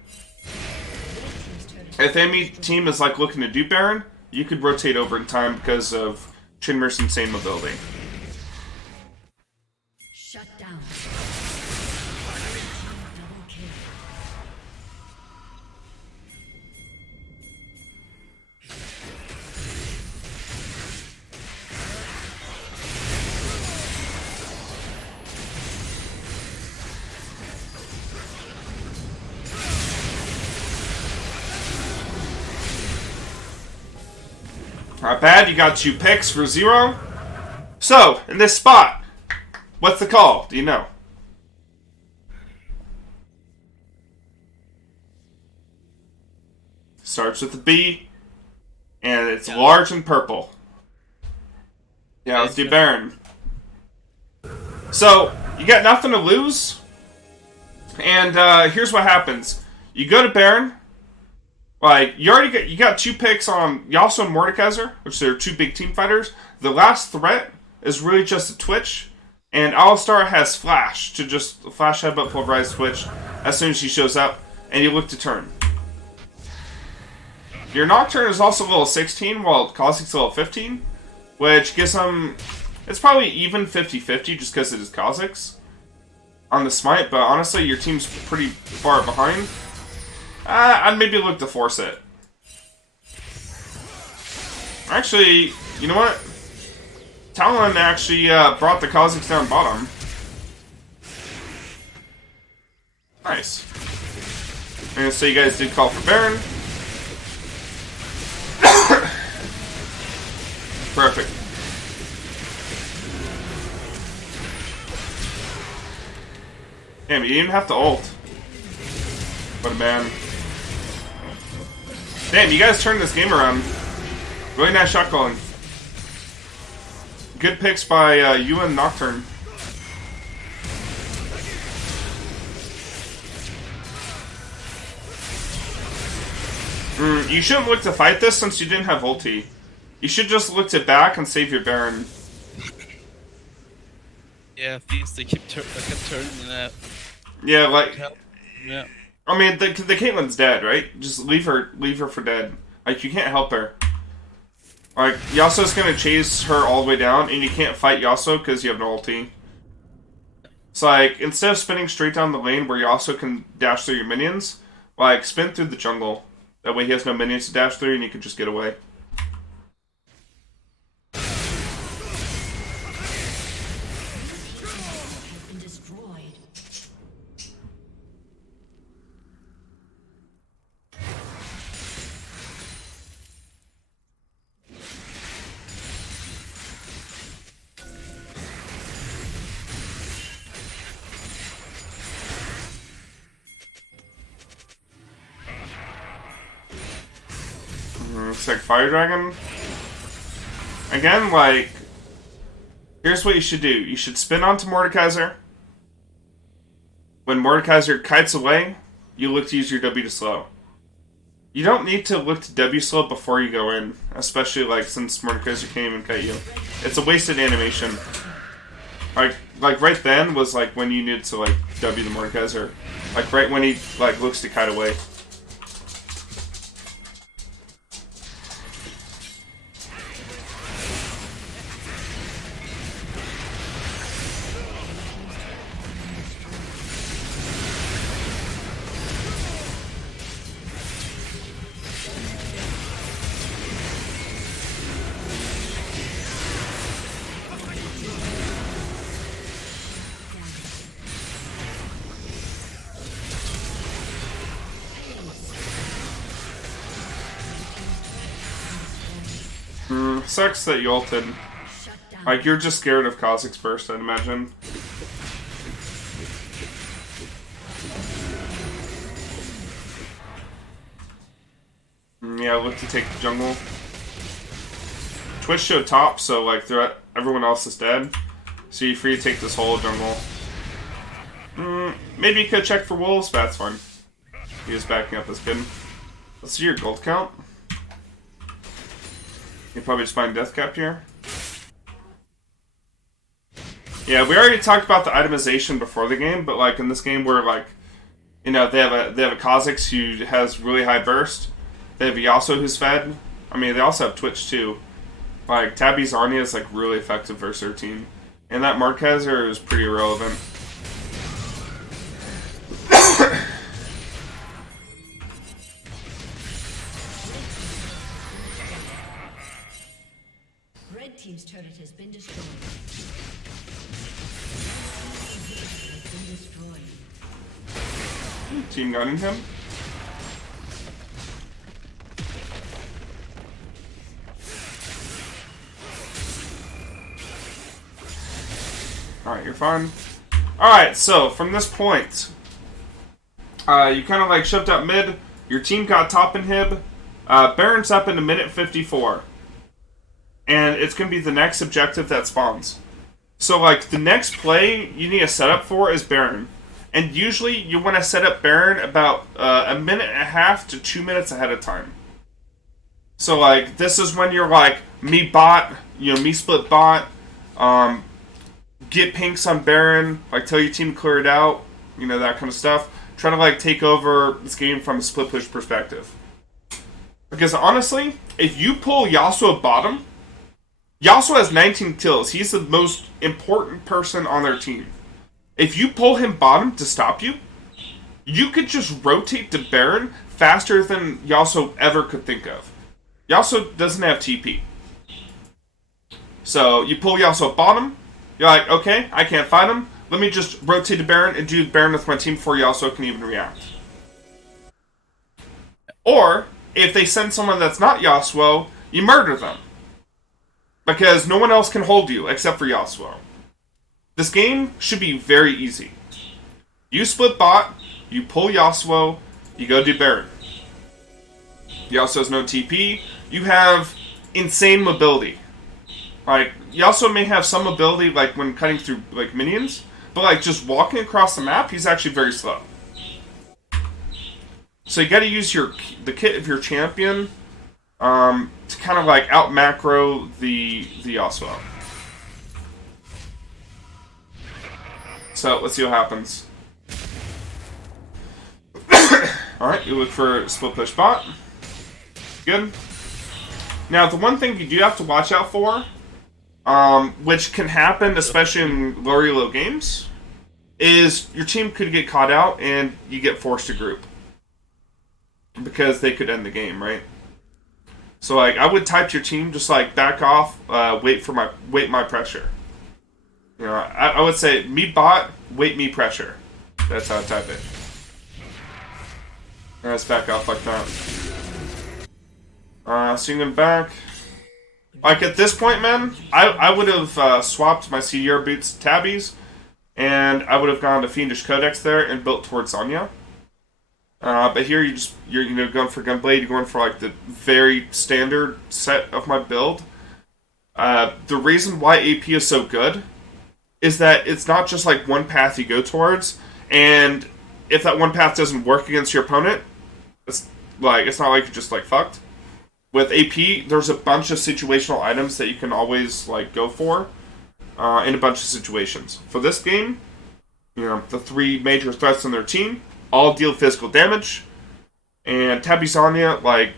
If the enemy team is like looking to do Baron, you could rotate over in time because of Trinmer's insane mobility. Shut down. Double kill. Not bad, you got 2 picks for 0. So, in this spot, what's the call? Do you know? Starts with a B, and it's large and purple. Yeah, let's do Baron. So, you got nothing to lose, and here's what happens. You go to Baron. Like, you got 2 picks on Yasuo and Mordekaiser, which are 2 big team fighters. The last threat is really just a Twitch, and Alistar has Flash to just Flash Headbutt Pulverize Twitch as soon as she shows up, and you look to turn. Your Nocturne is also level 16, while Kha'Zix's level 15, which gives him... It's probably even 50-50 just because it is Kha'Zix on the Smite, but honestly, your team's pretty far behind. I'd maybe look to force it. Actually, you know what? Talon actually brought the Kha'Zix down bottom. Nice. And so you guys did call for Baron. Perfect. Damn, you didn't have to ult. What a man. Damn, you guys turned this game around. Really nice shot calling. Good picks by you and Nocturne. You shouldn't look to fight this since you didn't have ulti. You should just look to back and save your Baron. Yeah, these they kept turning that. Yeah, like... Yeah. I mean, the Caitlyn's dead, right? Just leave her for dead. Like, you can't help her. Like, Yasuo's gonna chase her all the way down, and you can't fight Yasuo because you have no ulti. It's like, instead of spinning straight down the lane where Yasuo can dash through your minions, like, spin through the jungle. That way he has no minions to dash through, and you can just get away. Looks like Fire Dragon. Again, like, here's what you should do. You should spin onto Mordekaiser. When Mordekaiser kites away, you look to use your W to slow. You don't need to look to W slow before you go in, especially like since Mordekaiser can't even kite you. It's a wasted animation. Like right then was like when you needed to like W the Mordekaiser. Like right when he like looks to kite away. Sucks that you ulted. Like, you're just scared of Kha'Zix's burst, I'd imagine. Yeah, look to take the jungle. Twitch showed top, so like everyone else is dead. So you're free to take this whole jungle. Maybe you could check for wolves, but that's fine. He was backing up this kid. Let's see your gold count. You probably just find Death Cap here. Yeah, we already talked about the itemization before the game, but like in this game where like, you know, they have a Kha'Zix who has really high burst. They have Yasuo who's fed. I mean, they also have Twitch too. Like Tabby Zarnia is like really effective versus their team, and that Mordekaiser is pretty irrelevant. Red team's turret has been destroyed. Has been destroyed. Team gunning him. Alright, you're fine. Alright, so from this point, you kind of like shoved up mid, your team got top inhib, Baron's up in a minute 54. And it's going to be the next objective that spawns. So like the next play you need to set up for is Baron. And usually you want to set up Baron about a minute and a half to 2 minutes ahead of time. So like this is when you're like me bot, you know, me split bot, get pinks on Baron, like tell your team to clear it out, you know, that kind of stuff. Try to like take over this game from a split push perspective. Because honestly, if you pull Yasuo bottom, Yasuo has 19 kills. He's the most important person on their team. If you pull him bottom to stop you, you could just rotate to Baron faster than Yasuo ever could think of. Yasuo doesn't have TP. So you pull Yasuo bottom, you're like, okay, I can't fight him. Let me just rotate to Baron and do Baron with my team before Yasuo can even react. Or, if they send someone that's not Yasuo, you murder them. Because no one else can hold you except for Yasuo. This game should be very easy. You split bot, you pull Yasuo, you go do Baron. Yasuo has no TP, you have insane mobility. Like, Yasuo may have some ability like when cutting through like minions, but like just walking across the map, he's actually very slow. So you gotta use the kit of your champion to kind of like out macro the Yasuo. So let's see what happens. Alright, you look for split push bot. Good. Now the one thing you do have to watch out for, which can happen especially in low elo games, is your team could get caught out and you get forced to group. Because they could end the game, right? So like I would type to your team, just like back off, wait my pressure. You know, I would say me bot, wait me pressure. That's how I type it. And let's back off like that. Seeing them back. Like at this point, man, I would have swapped my CDR boots to Tabbies, and I would have gone to Fiendish Codex there and built towards Zarnia. But here you're you know, going for Gunblade, you're going for like the very standard set of my build. The reason why AP is so good is that it's not just like one path you go towards, and if that one path doesn't work against your opponent, it's not like you're just like fucked. With AP, there's a bunch of situational items that you can always like go for in a bunch of situations. For this game, you know, the three major threats on their team all deal physical damage, and Tabby Zarnia like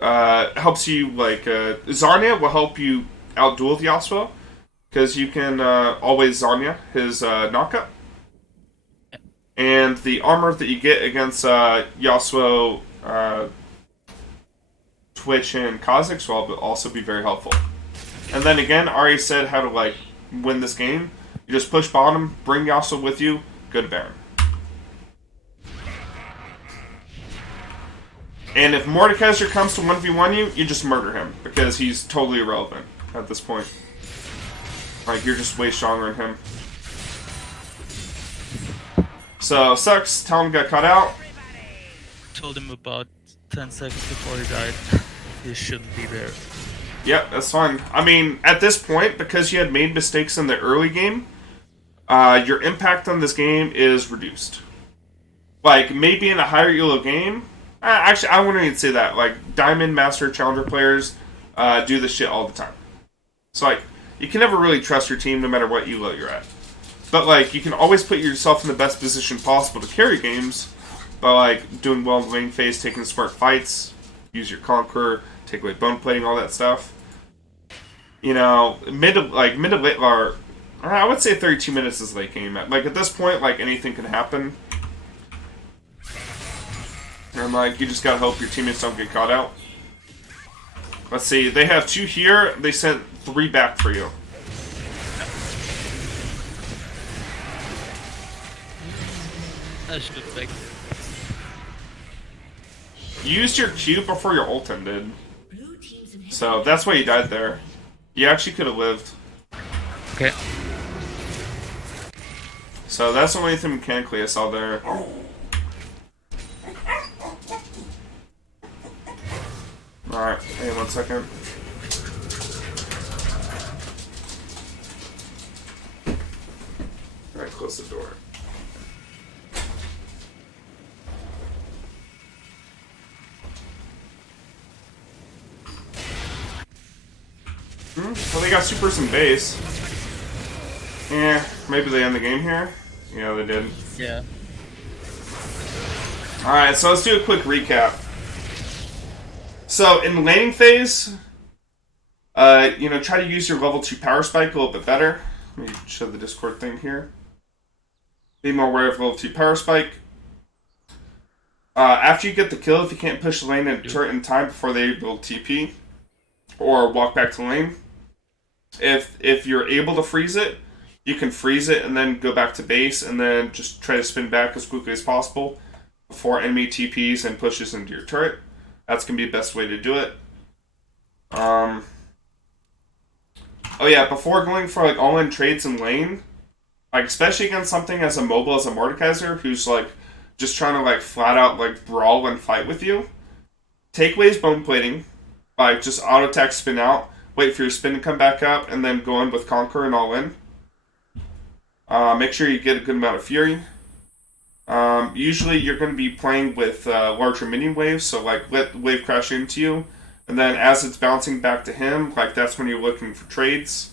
helps you like Zarnia will help you outduel the Yasuo because you can always Zarnia his knockup, and the armor that you get against Yasuo, Twitch, and Kha'Zix will also be very helpful. And then again, Ari said how to like win this game. You just push bottom, bring Yasuo with you, go to Baron. And if Mordekaiser comes to 1v1 you, you just murder him, because he's totally irrelevant at this point. Like, you're just way stronger than him. So, sucks, Talon got caught out. Told him about 10 seconds before he died. He shouldn't be there. Yep, that's fine. I mean, at this point, because you had made mistakes in the early game, your impact on this game is reduced. Like, maybe in a higher elo game, actually, I wouldn't even say that. Like, Diamond, Master, Challenger players, do this shit all the time. So, like, you can never really trust your team no matter what elo you're at. But, like, you can always put yourself in the best position possible to carry games by, like, doing well in the lane phase, taking smart fights, use your Conqueror, take away bone plating, all that stuff. You know, mid to late, or I would say 32 minutes is late game. Like, at this point, like, anything can happen. And, like, you just gotta hope your teammates don't get caught out. Let's see, they have 2 here, they sent 3 back for you. I should expect. You used your Q before your ult ended. Blue team's inhibitor. So, that's why you died there. You actually could have lived. Okay. So, that's the only thing mechanically I saw there. Alright, hang on 1 second. Alright, close the door. Well, they got supers in base. Yeah, maybe they end the game here. Yeah, they did. Yeah. Alright, so let's do a quick recap. So, in the laning phase, you know, try to use your level 2 power spike a little bit better. Let me show the Discord thing here. Be more aware of level 2 power spike. After you get the kill, if you can't push the lane and turret in time before they build TP, or walk back to the lane, if you're able to freeze it, you can freeze it and then go back to base and then just try to spin back as quickly as possible before enemy TPs and pushes into your turret. That's going to be the best way to do it. Oh yeah, before going for like all-in trades in lane, like especially against something as immobile as a Mordekaiser, who's like just trying to like flat out like brawl and fight with you, take away his bone plating, like just auto attack spin out, wait for your spin to come back up, and then go in with Conqueror and all in. Make sure you get a good amount of Fury. Usually you're going to be playing with larger minion waves, so like let the wave crash into you, and then as it's bouncing back to him, like that's when you're looking for trades,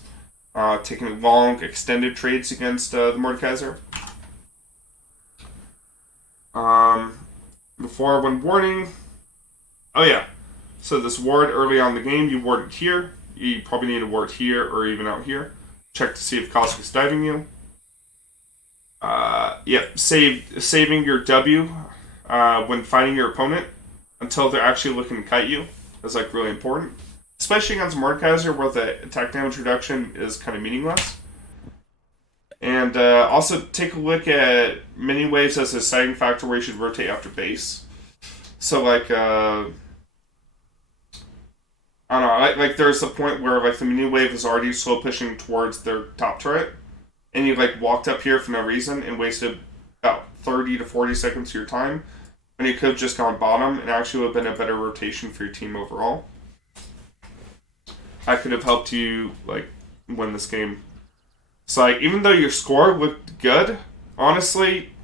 taking long extended trades against the Mordekaiser. Before when warding, oh yeah, so this ward early on in the game, you warded here, you probably need to ward here or even out here. Check to see if Cosmic's diving you. Yep, saving your W when fighting your opponent until they're actually looking to kite you is like really important. Especially against Mordekaiser where the attack damage reduction is kind of meaningless. And also take a look at mini waves as a sighting factor where you should rotate after base. So like, I don't know, like there's a point where like the mini wave is already slow pushing towards their top turret, and you like walked up here for no reason and wasted about 30 to 40 seconds of your time, and you could have just gone bottom and actually would have been a better rotation for your team overall. I could have helped you like win this game. So like even though your score looked good, honestly,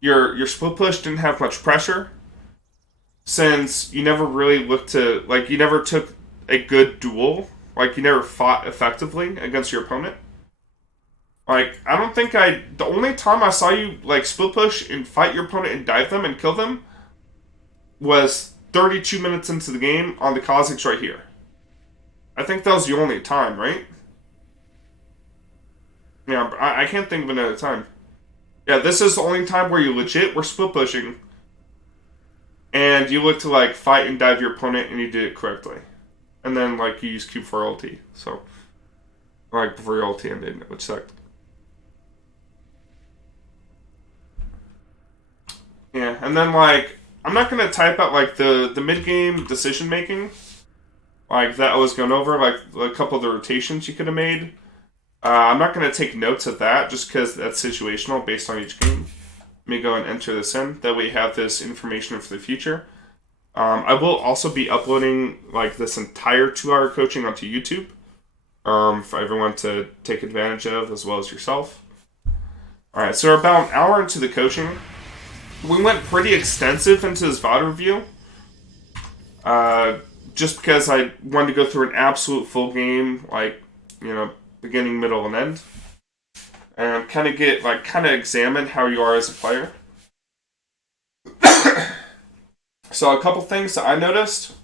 your split push didn't have much pressure, since you never really looked to like you never took a good duel, like you never fought effectively against your opponent. Like, I don't think the only time I saw you, like, split push and fight your opponent and dive them and kill them was 32 minutes into the game on the Kha'Zix right here. I think that was the only time, right? Yeah, I can't think of another time. Yeah, this is the only time where you legit were split pushing and you look to, like, fight and dive your opponent and you did it correctly. And then, like, you use Q for ulti, so... Like, before your ulti ended, which sucked. Yeah, and then, like, I'm not going to type out, like, the mid-game decision-making. Like, that I was going over, like, a couple of the rotations you could have made. I'm not going to take notes of that, just because that's situational based on each game. Let me go and enter this in. That way you have this information for the future. I will also be uploading, like, this entire 2-hour coaching onto YouTube. For everyone to take advantage of, as well as yourself. Alright, so we're about an hour into the coaching. We went pretty extensive into this VOD review. just because I wanted to go through an absolute full game, like, beginning, middle, and end, and kind of examine how you are as a player. So a couple things that I noticed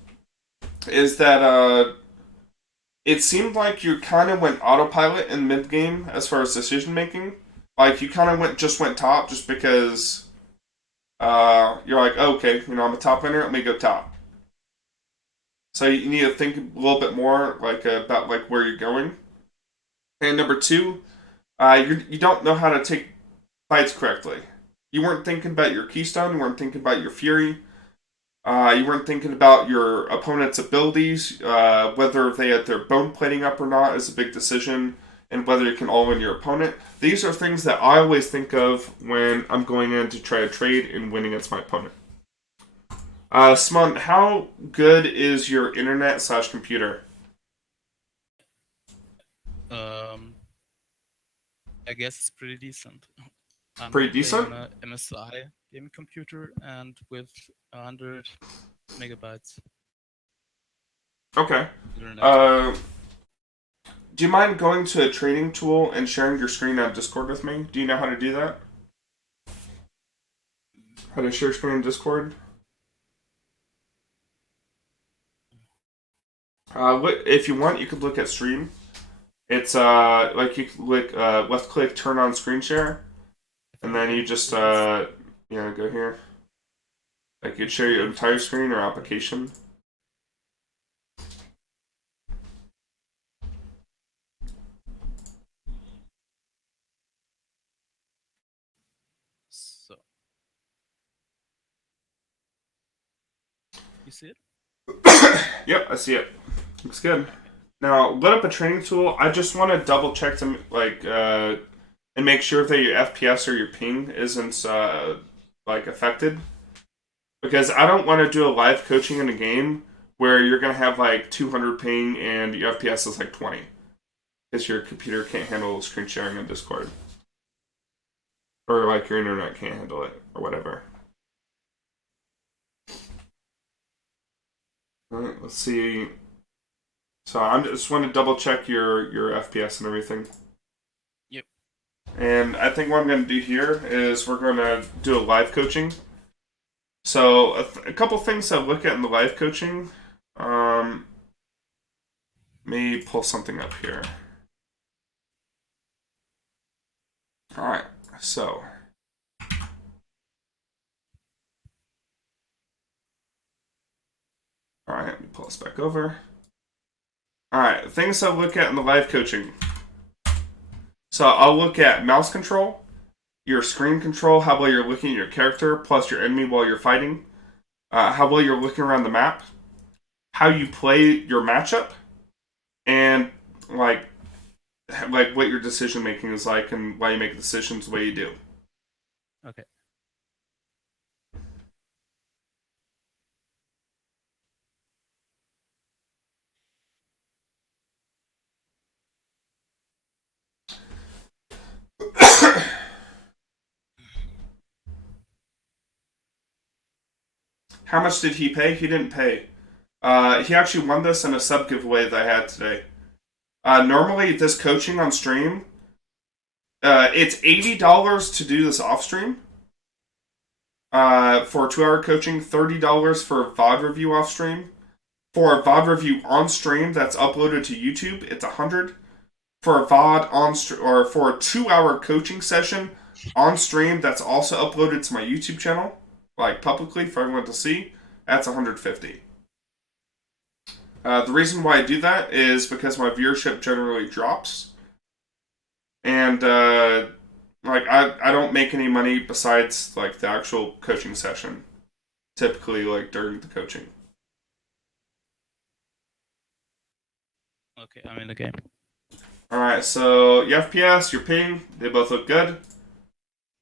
is that it seemed like you kind of went autopilot in mid game as far as decision making. Like you kind of went top just because you're like, oh, okay, I'm a top laner, let me go top. So you need to think a little bit more about where you're going. And number two, you don't know how to take fights correctly. You weren't thinking about your Keystone, you weren't thinking about your Fury. You weren't thinking about your opponent's abilities, whether they had their bone plating up or not is a big decision, and whether you can all-in your opponent. These are things that I always think of when I'm going in to try to trade and win against my opponent. Simon, how good is your internet/computer? I guess it's pretty decent. I'm Pretty playing decent? on a MSI gaming computer and with 100 megabytes Okay. internet. Do you mind going to a trading tool and sharing your screen on Discord with me? Do you know how to do that? How to share screen in Discord? If you want, you could look at stream. It's you click left click turn on screen share, and then you just go here. Like you'd share your entire screen or application. So you see it? Yep, I see it. Looks good. Now, lit up a training tool. I just want to double check to and make sure that your FPS or your ping isn't affected, because I don't want to do a live coaching in a game where you're gonna have 200 ping and your FPS is 20, because your computer can't handle screen sharing on Discord, or your internet can't handle it or whatever. All right, let's see. So I just want to double check your FPS and everything. Yep. And I think what I'm going to do here is we're going to do a live coaching. So a couple things to look at in the live coaching. Let me pull something up here. All right. So. All right. Let me pull this back over. Alright, things I look at in the live coaching. So I'll look at mouse control, your screen control, how well you're looking at your character, plus your enemy while you're fighting, how well you're looking around the map, how you play your matchup, and what your decision making is like and why you make decisions the way you do. Okay. How much did he pay? He didn't pay. He actually won this in a sub giveaway that I had today. Normally, this coaching on stream, it's $80 to do this off stream. For a 2-hour coaching, $30 for a VOD review off stream. For a VOD review on stream that's uploaded to YouTube, it's $100. For a VOD on or for a 2-hour coaching session on stream that's also uploaded to my YouTube channel, publicly for everyone to see, that's $150. The reason why I do that is because my viewership generally drops, and I don't make any money besides the actual coaching session, typically during the coaching. Okay, I'm in the game. Alright, so your FPS, your ping, they both look good.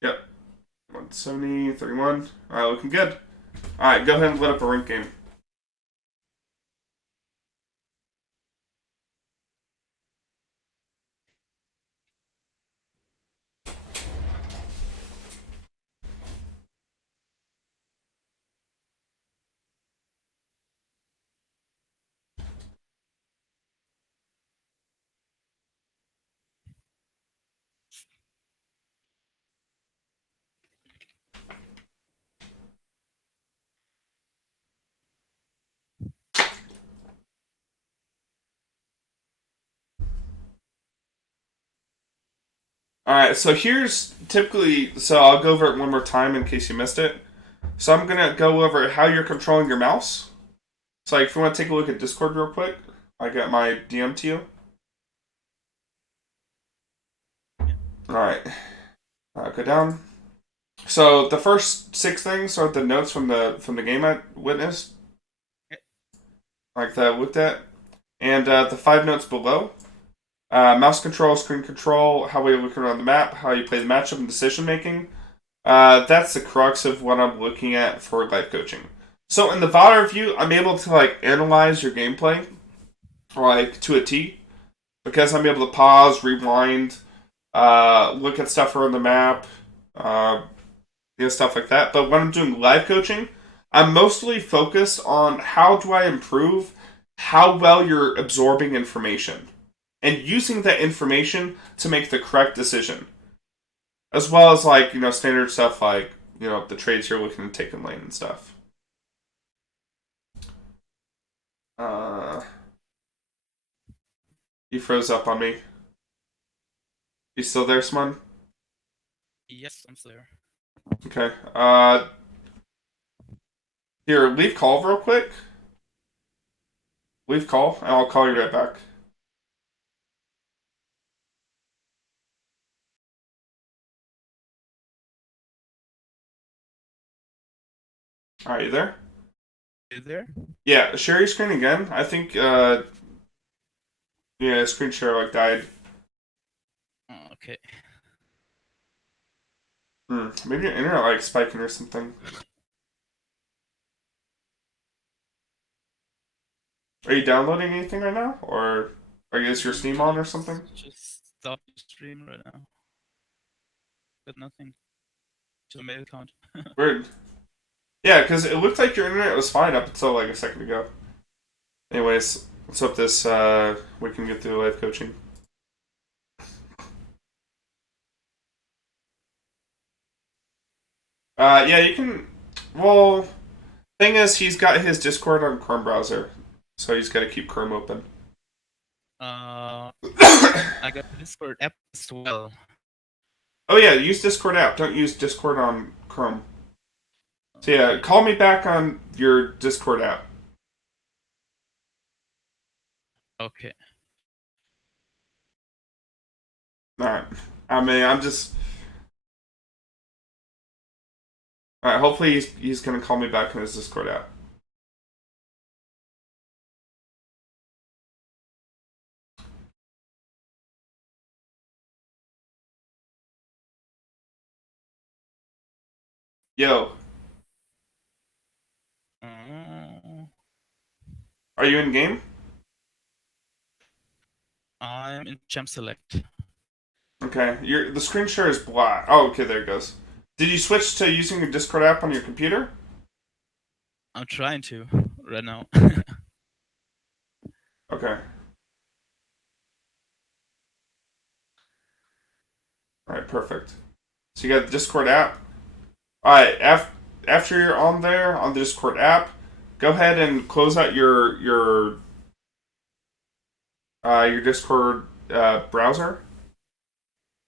Yep. 170, 31. Alright, looking good. Alright, go ahead and lit up a rank game. Alright, so here's typically, so I'll go over it one more time in case you missed it. So I'm going to go over how you're controlling your mouse. So like, if you want to take a look at Discord real quick, I got my DM to you. Alright, go down. So the first 6 things are the notes from the game I witnessed, like that I looked at, and the 5 notes below. Mouse control, screen control, how we look around the map, how you play the matchup, and decision making. That's the crux of what I'm looking at for life coaching. So in the VOD review, I'm able to like analyze your gameplay, like to a T, because I'm able to pause, rewind, look at stuff around the map, stuff like that. But when I'm doing live coaching, I'm mostly focused on how do I improve how well you're absorbing information and using that information to make the correct decision. As well as like, standard stuff like, the trades you're looking to take in lane and stuff. You froze up on me. You still there, Smun? Yes, I'm still there. Okay. Here, leave call real quick. Leave call, and I'll call you right back. Alright, you there? You there? Yeah, share your screen again. I think, screen share like died. Oh, okay. Maybe your internet like spiking or something. Are you downloading anything right now? Or is your Steam on or something? Just stop the stream right now. Got nothing. Just a mail account. Weird. Yeah, because it looked like your internet was fine up until like a second ago. Anyways, let's hope this we can get through live coaching. Yeah, you can. Well, thing is, he's got his Discord on Chrome browser, so he's got to keep Chrome open. I got the Discord app as well. Oh yeah, use Discord app. Don't use Discord on Chrome. So yeah, call me back on your Discord app. Okay. Alright. I mean, I'm just... Alright, hopefully he's gonna call me back on his Discord app. Yo, are you in game? I'm in Champ Select. Okay, the screen share is black. Oh, okay, there it goes. Did you switch to using your Discord app on your computer? I'm trying to right now. Okay. Alright, perfect. So you got the Discord app. Alright, after you're on there, on the Discord app, go ahead and close out your Discord browser,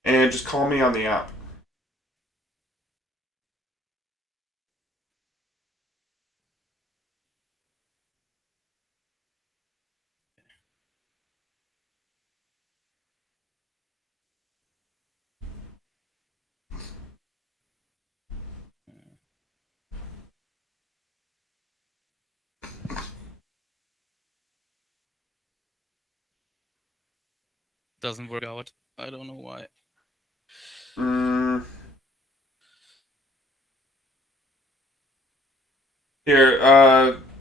and just call me on the app. Doesn't work out. I don't know why. Here, trying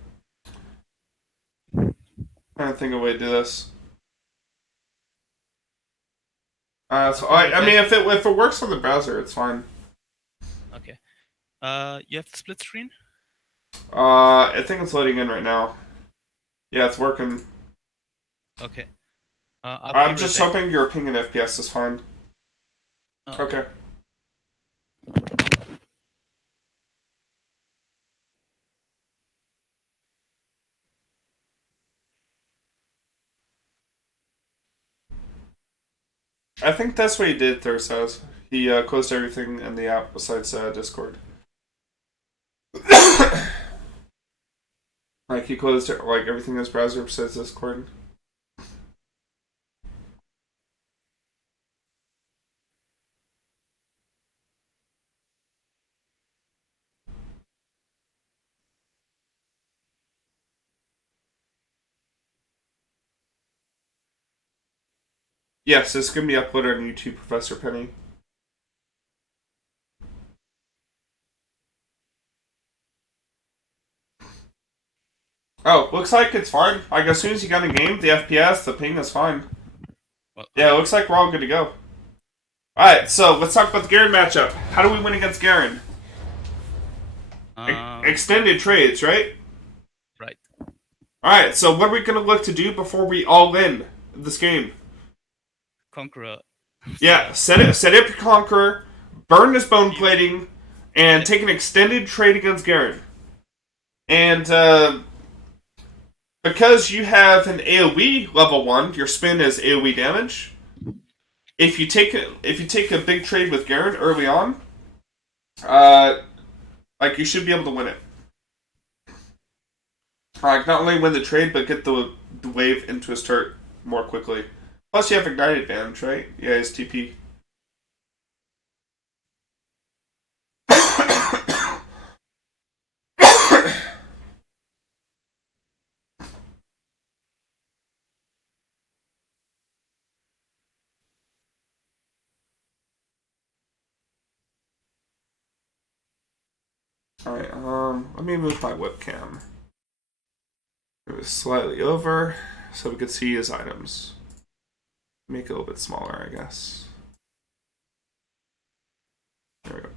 to think of a way to do this. I mean, if it works on the browser, it's fine. Okay. You have the split screen? I think it's loading in right now. Yeah, it's working. Okay. I'm just hoping your ping and FPS is fine. Oh. Okay. I think that's what he did, Thur says. He closed everything in the app besides Discord. Like, he closed like everything in his browser besides Discord. Yes, it's going to be uploaded on YouTube, Professor Penny. Oh, looks like it's fine. Like, as soon as you got in game, the FPS, the ping is fine. Well, Yeah, it looks like we're all good to go. Alright, so let's talk about the Garen matchup. How do we win against Garen? Extended trades, right? right. Alright, so what are we going to look to do before we all in this game? Conqueror. Yeah, set up your Conqueror, burn his bone plating, and take an extended trade against Garen. And because you have an AoE level 1, your spin is AoE damage. If you take a big trade with Garen early on, like you should be able to win it. Like not only win the trade, but get the wave into his turret more quickly. Plus, you have Ignite advantage, right? Yeah, his TP. Alright, let me move my webcam. Move it slightly over so we can see his items. Make it a little bit smaller, I guess. There we go.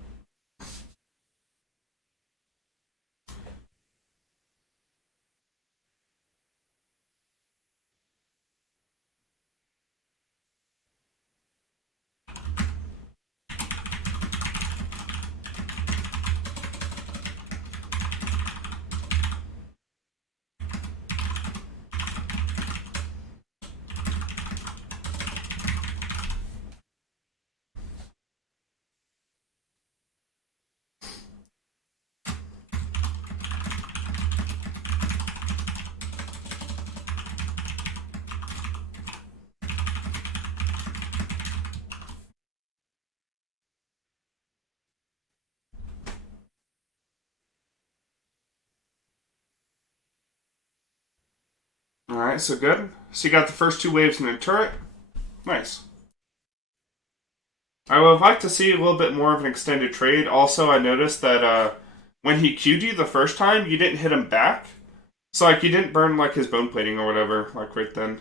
Alright, so good. So you got the first two waves in the turret. Nice. I would like to see a little bit more of an extended trade. Also, I noticed that when he Q'd you the first time, you didn't hit him back. So, like, you didn't burn, like, his bone plating or whatever, like, right then.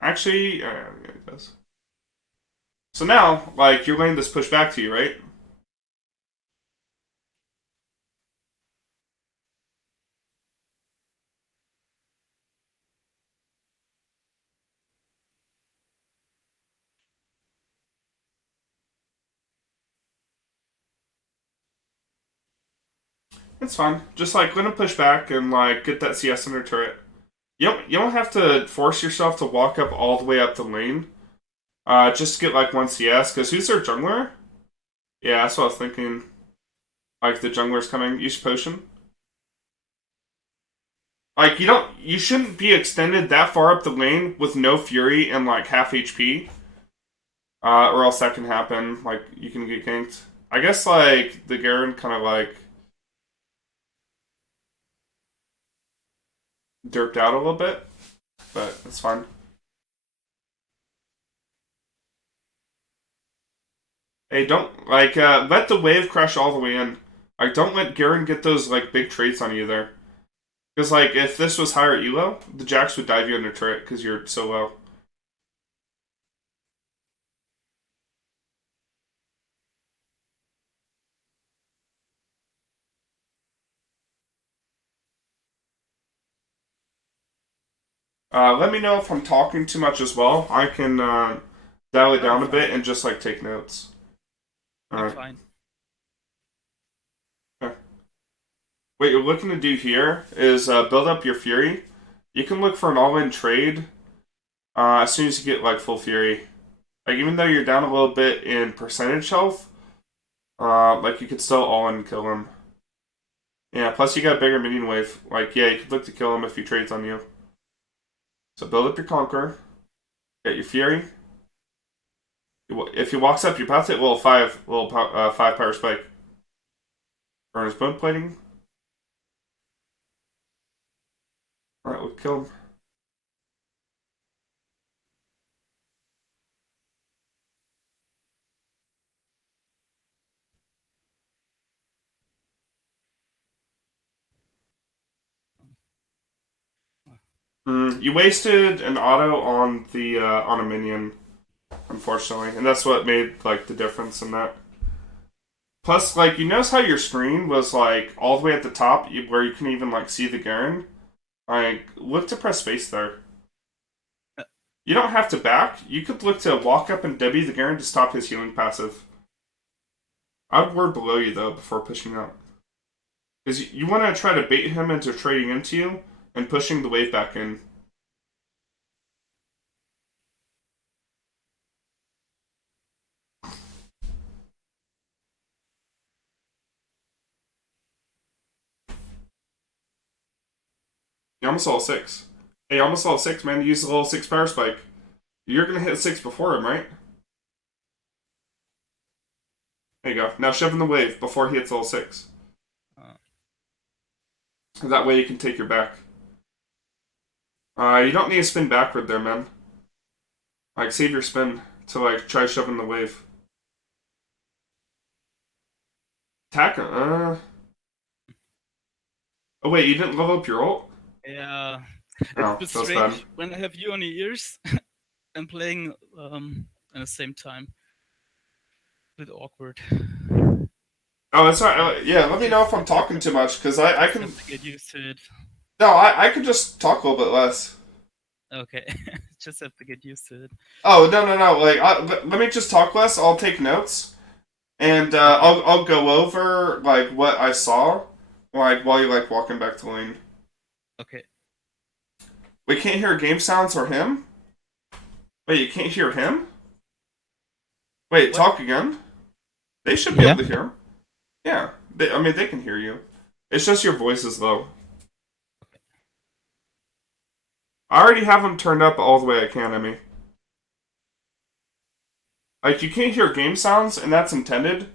Actually, yeah, it does. So now, like, you're letting this push back to you, right? It's fine. Just, like, let him push back and, like, get that CS under turret. You don't have to force yourself to walk up all the way up the lane. Just get, like, one CS, because who's their jungler? Yeah, that's what I was thinking. Like, the jungler's coming. Use potion. Like, you shouldn't be extended that far up the lane with no fury and, like, half HP. Or else that can happen. Like, you can get ganked. I guess, like, the Garen kind of, like, derped out a little bit. But it's fine. Hey, don't, like, let the wave crush all the way in. Like, don't let Garen get those, like, big traits on you there. Because, like, if this was higher elo, the Jax would dive you under turret because you're so low. Let me know if I'm talking too much as well. I can dial it down a bit and just, like, take notes. I'm fine. Okay. What you're looking to do here is build up your Fury. You can look for an all-in trade as soon as you get, like, full Fury. Like, even though you're down a little bit in percentage health, like, you could still all-in kill him. Yeah, plus you got a bigger minion wave. Like, yeah, you could look to kill him if he trades on you. So build up your Conqueror. Get your Fury. If he walks up, you pass it, little 5 power spike. Burn his bone plating. Alright, we'll kill him. You wasted an auto on the on a minion, unfortunately, and that's what made like the difference in that. Plus, like, you notice how your screen was like all the way at the top, where you can even like see the Garen. Like, look to press space there. You don't have to back. You could look to walk up and W the Garen to stop his healing passive. I would ward below you though before pushing up, because you want to try to bait him into trading into you and pushing the wave back in. You almost saw a 6. Hey, you almost saw a 6, man. Use the little 6 power spike. You're gonna hit 6 before him, right? There you go. Now shove in the wave before he hits level 6. That way you can take your back. You don't need to spin backward there, man. Like, save your spin to, like, try shoving the wave. Attack him. Oh, wait, you didn't level up your ult? Yeah, Oh, it's a bit that's strange bad. when I have you on your ears and playing at the same time. A bit awkward. Oh, it's not. Yeah, let me know if I'm talking too much, because I can. Have to get used to it. No, I can just talk a little bit less. Okay, just have to get used to it. Oh, no. Like, let me just talk less. I'll take notes. And I'll go over like what I saw, like while you're like walking back to lane. Okay. We can't hear game sounds or him. Wait, you can't hear him? Wait, What? talk again. They should be Yeah? able to hear him. Yeah, I mean they can hear you. It's just your voice is low. I already have him turned up all the way I can. I mean, like you can't hear game sounds, and that's intended.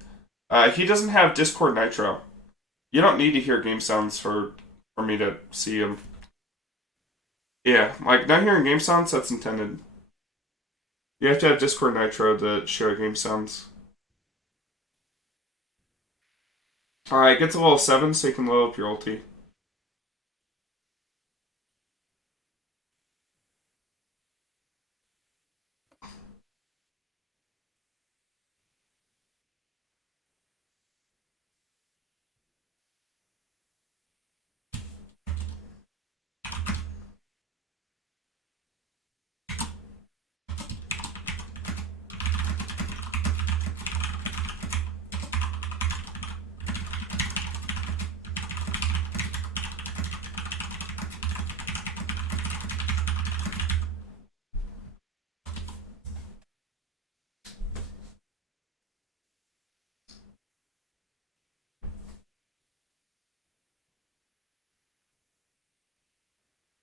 He doesn't have Discord Nitro. You don't need to hear game sounds for me to see him. Yeah, like not hearing game sounds, that's intended. You have to have Discord Nitro to share game sounds. Alright, get to level 7 so you can level up your ulti.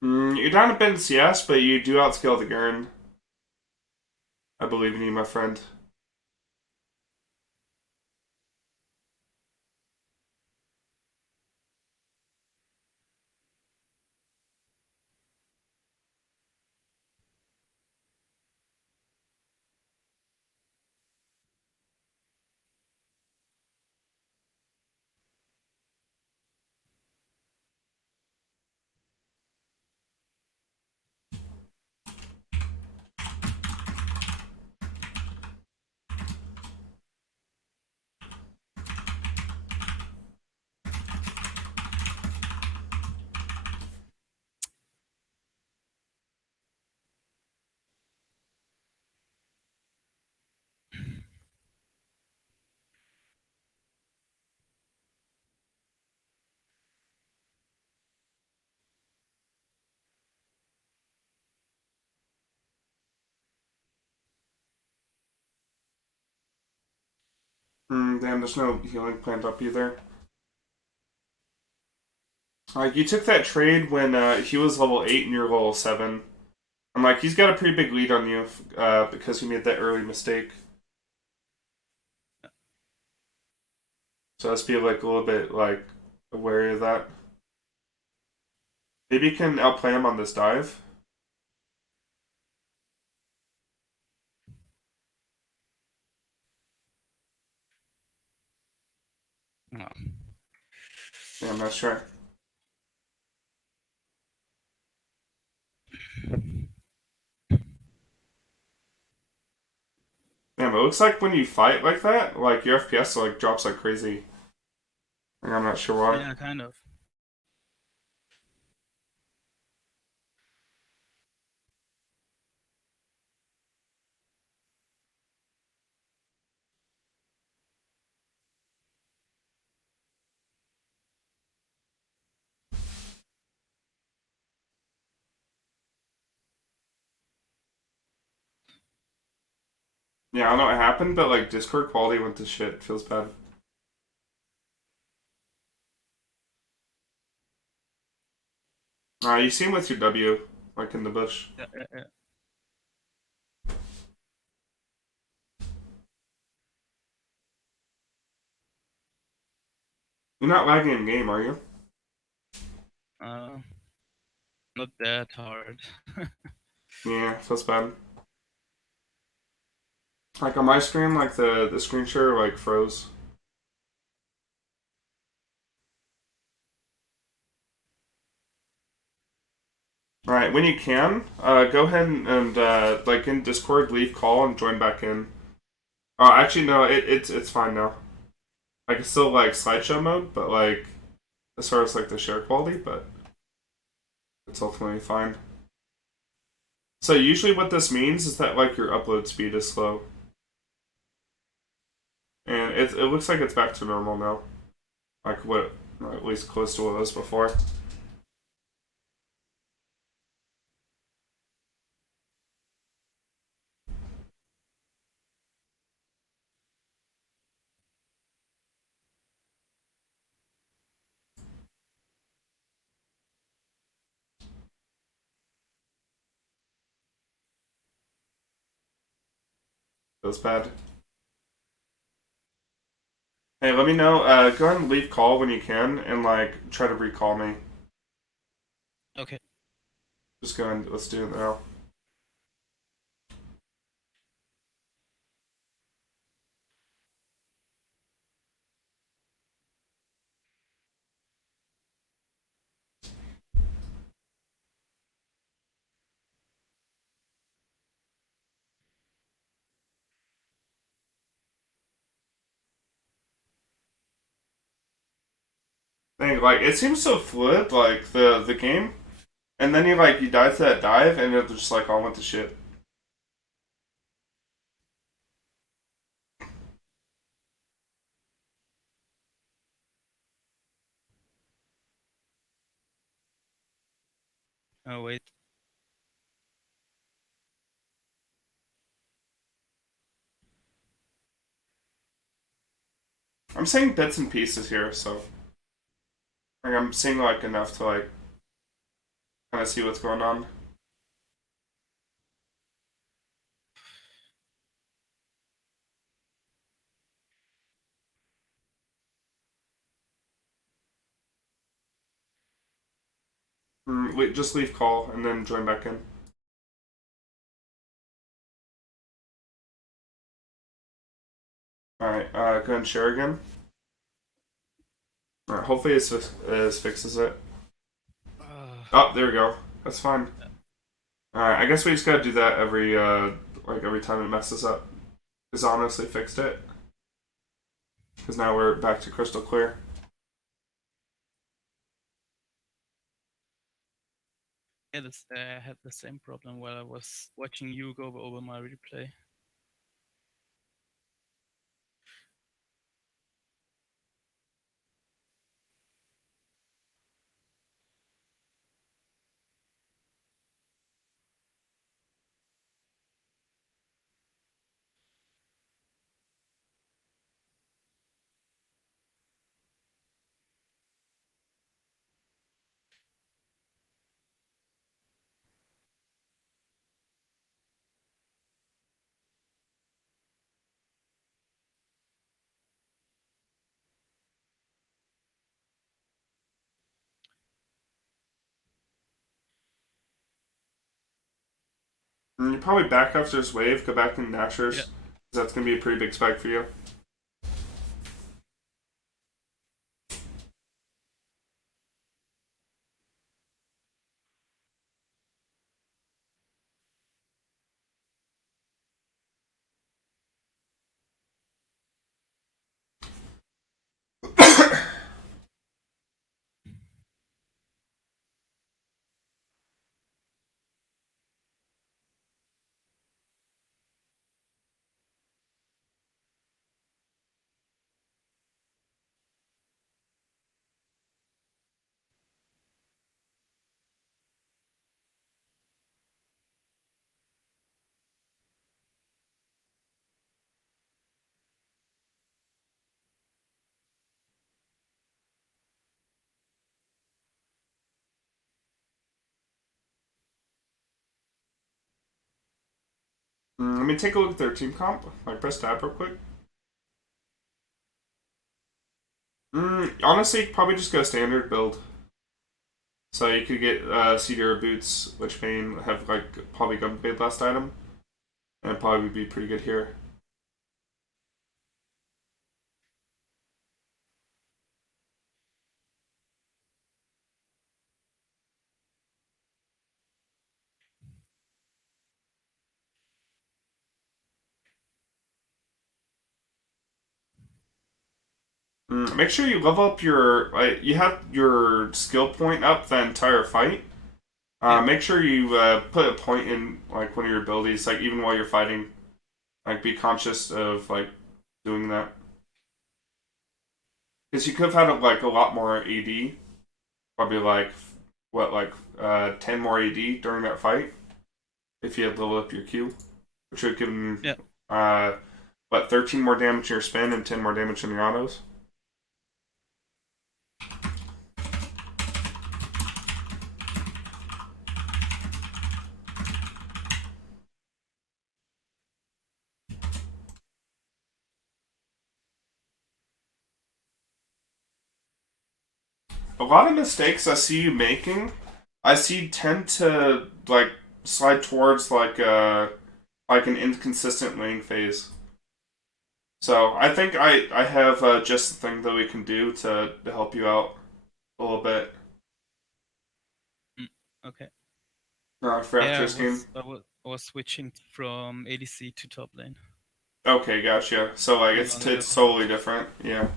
You're down a bit in CS, but you do outscale the Garen. I believe in you, my friend. Damn, there's no healing plant up either. Like, you took that trade when he was level 8 and you're level 7. I'm like, he's got a pretty big lead on you because you made that early mistake. So let's be like a little bit like wary of that. Maybe you can outplay him on this dive. No. Yeah, I'm not sure. Damn, it looks like when you fight like that, like your FPS like drops like crazy. Like, I'm not sure why. Yeah, kind of. Yeah, I don't know what happened, but like Discord quality went to shit. Feels bad. You see him with your W, like in the bush. Yeah, yeah, yeah. You're not lagging in game, are you? Uh, Not that hard. Yeah, feels bad. Like on my screen, like the screen share like froze. All right, when you can, go ahead and like in Discord, leave call and join back in. Actually, no, it's fine now. Like it's still like slideshow mode, but like as far as like the share quality, but it's ultimately fine. So usually what this means is that like your upload speed is slow, and it looks like it's back to normal now, like what or at least close to what it was before. Feels bad. Hey, let me know. Go ahead and leave call when you can, and like try to recall me. Okay. Just go and let's do it now. Thing like it seems so fluid, like the game, and then you dive to that dive, and it just like all went to shit. Oh, wait. I'm seeing bits and pieces here, so like I'm seeing like enough to like kind of see what's going on. Wait, just leave call and then join back in. All right, go ahead and share again. All right, hopefully it fixes it. Oh, there we go. That's fine. All right, I guess we just gotta do that every time it messes up. Because honestly fixed it. Because now we're back to crystal clear. Yeah, I had the same problem while I was watching you go over my replay. And you probably back after this wave, go back to Yeah. Nashers. That's going to be a pretty big spike for you. Let me take a look at their team comp. Like, press tab real quick. Honestly, probably just go standard build. So you could get CDR boots, which main have like probably gunblade last item, and probably be pretty good here. Make sure you level up your like you have your skill point up the entire fight. Yeah. Make sure you put a point in like one of your abilities, like even while you're fighting. Like be conscious of like doing that because you could have had like a lot more AD, probably like what like 10 more AD during that fight if you had leveled up your Q, which would give them Yeah. uh, what 13 more damage in your spin and 10 more damage in your autos. A lot of mistakes I see you making, I see tend to like slide towards like an inconsistent laning phase. So I think I have just the thing that we can do to help you out a little bit Okay. for after Yeah, this game. I was switching from ADC to top lane. Okay, gotcha. So like Not it's long ago. it's totally different. Yeah.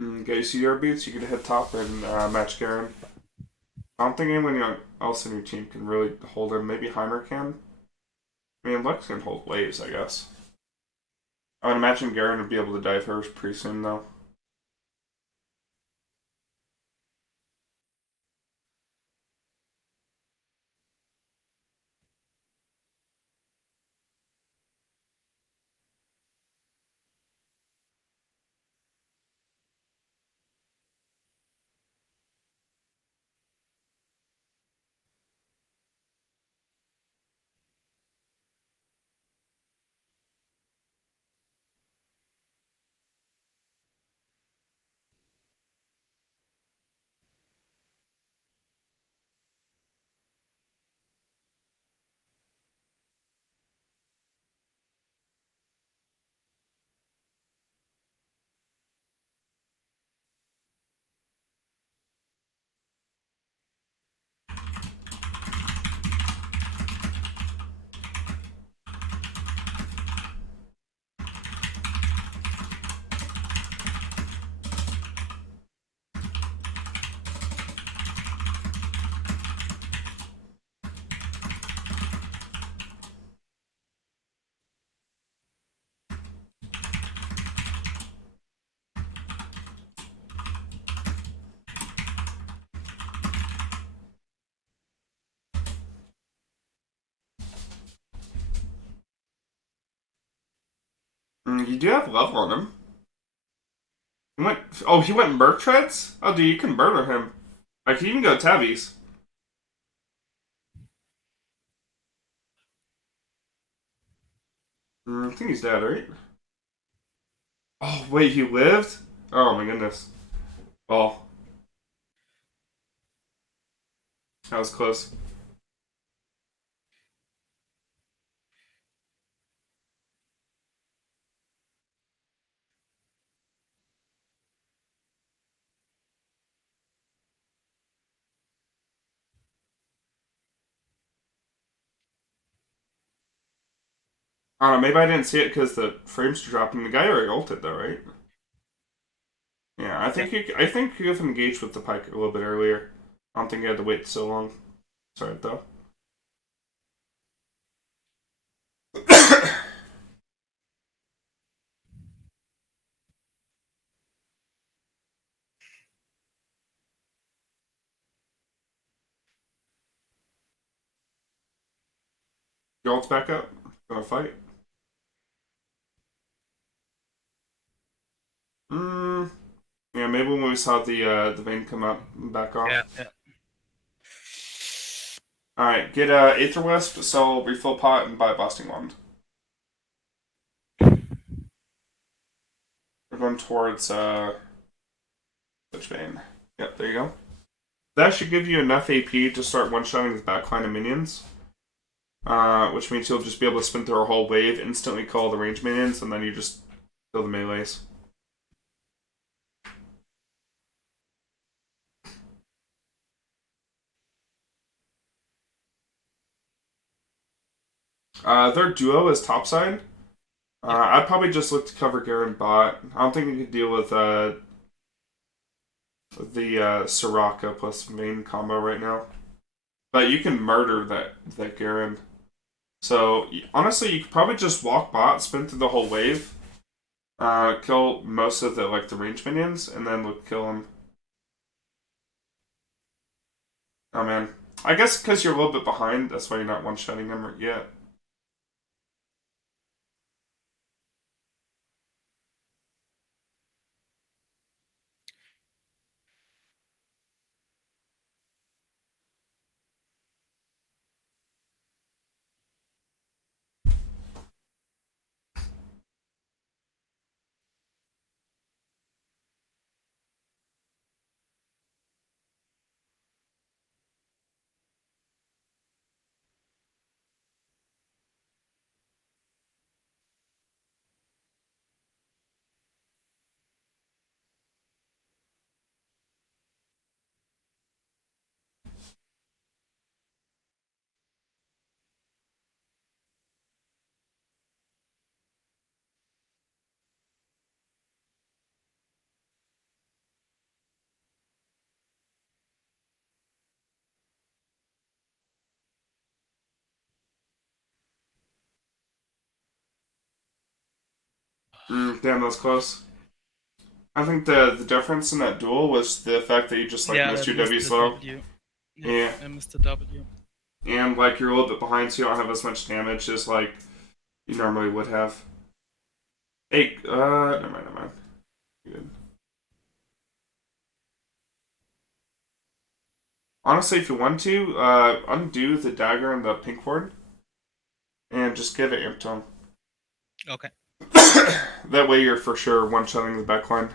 Okay, so your beats, you could hit top and match Garen. I don't think anyone else in your team can really hold him. Maybe Heimer can. I mean, Lex can hold waves, I guess. I would imagine Garen would be able to dive her pretty soon, though. You do have level on him. He went. Oh, he went Merc Treads? Oh, dude, you can murder him. I can even go Tabbies. I think he's dead, right? Oh, wait, he lived? Oh my goodness. Well, that was close. I don't know, maybe I didn't see it because the frames were dropping. The guy already ulted though, right? Yeah, I Yeah. think I think you have engaged with the pike a little bit earlier. I don't think you had to wait so long. Sorry though. Your ult's back up. Gonna fight. Mm, yeah, maybe when we saw the vein come up and back Yeah, off. yeah. All right, get Aether Wisp, sell refill pot, and buy Blasting Wand. We're going towards which vein? Yep, there you go. That should give you enough AP to start one-shotting his backline of minions. Which means you'll just be able to spin through a whole wave, instantly call the range minions, and then you just kill the melees. Their duo is topside. I'd probably just look to cover Garen bot. I don't think you could deal with the Soraka plus main combo right now. But you can murder that Garen. So honestly, you could probably just walk bot, spin through the whole wave, kill most of the range minions, and then look kill him. Oh man, I guess because you're a little bit behind, that's why you're not one-shotting him yet. Damn, that was close. I think the difference in that duel was the fact that you just Yeah, missed I your missed W the slow. W. Yeah, Yeah. I missed the W. And you're a little bit behind, so you don't have as much damage as you normally would have. Hey, never mind, never mind. You're good. Honestly, if you want to, undo the dagger and the pink ward, and just get it amped on. Okay. That way you're for sure one-shotting the backline.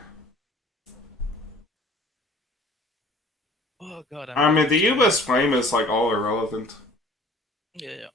Oh god, I'm I mean, really the tired. US flame is all irrelevant. Yeah, yeah.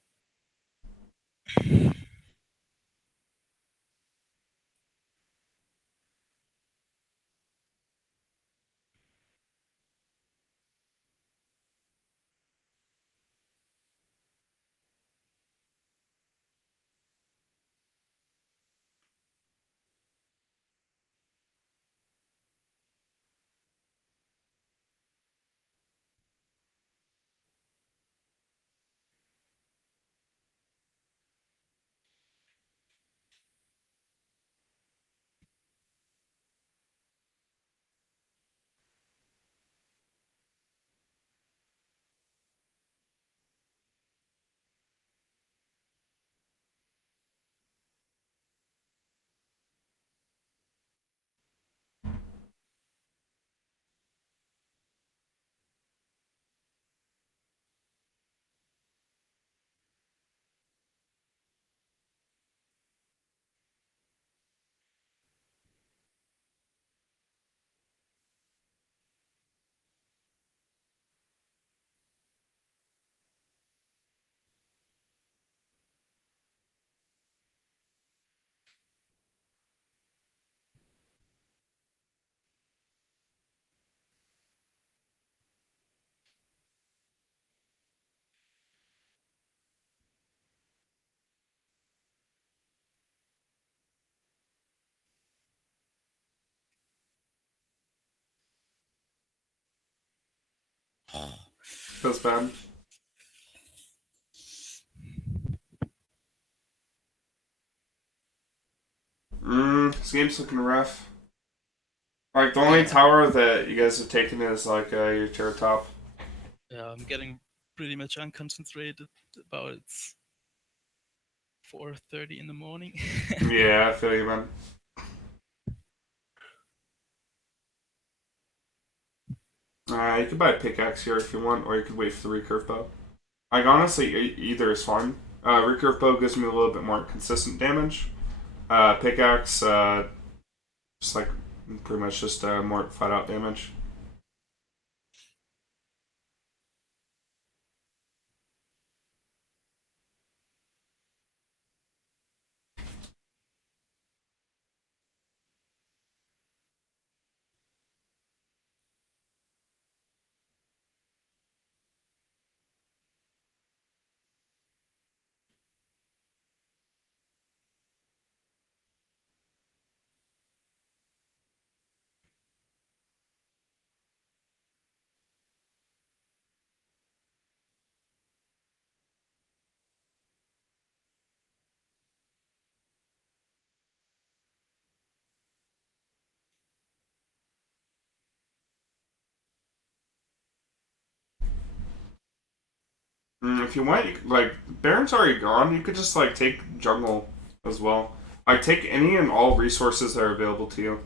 Feels bad. This game's looking rough. Like, the only Yeah. tower that you guys have taken is, like, your tier top. Yeah, I'm getting pretty much unconcentrated about it's 4:30 in the morning. Yeah, I feel you, man. You could buy a pickaxe here if you want, or you could wait for the recurve bow. Like, honestly, either is fine. Recurve bow gives me a little bit more consistent damage. Pickaxe, just like, pretty much just more flat out damage. If you want, like, Baron's already gone, you could just, like, take jungle as well. Like, take any and all resources that are available to you.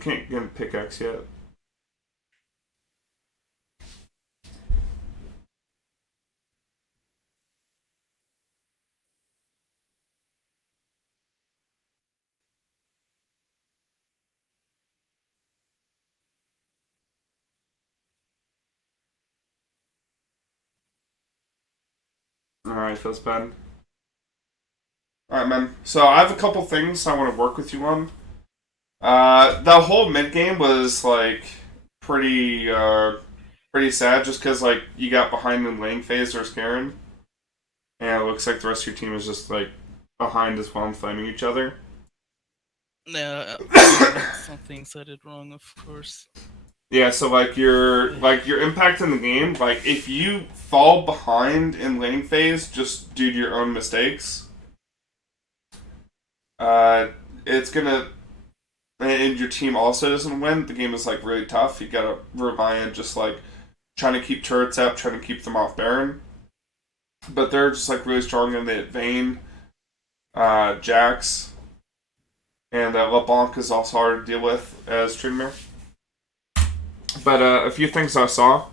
Can't get a pickaxe yet. Alright, feels bad. Alright, man. So I have a couple things I want to work with you on. The whole mid game was like pretty sad, just because like you got behind in lane phase or Garen, and it looks like the rest of your team is just like behind as well and fighting each other. Yeah, some things I did wrong, of course. Yeah, so like your impact in the game, like if you fall behind in laning phase just due to your own mistakes, it's gonna and your team also doesn't win, the game is like really tough. You gotta rely on just like trying to keep turrets up, trying to keep them off Baron. But they're just like really strong in the Vayne, Jax, and LeBlanc is also hard to deal with as Tryndamere. But a few things I saw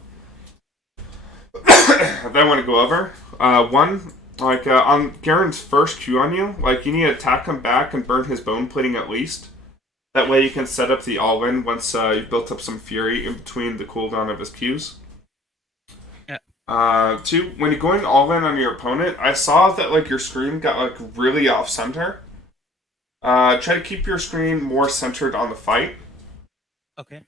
that I want to go over. One, like on Garen's first Q on you, like you need to attack him back and burn his bone plating at least. That way you can set up the all-in once you've built up some fury in between the cooldown of his Qs. Yeah. Two, when you're going all-in on your opponent, I saw that like your screen got like really off-center. Try to keep your screen more centered on the fight. Okay.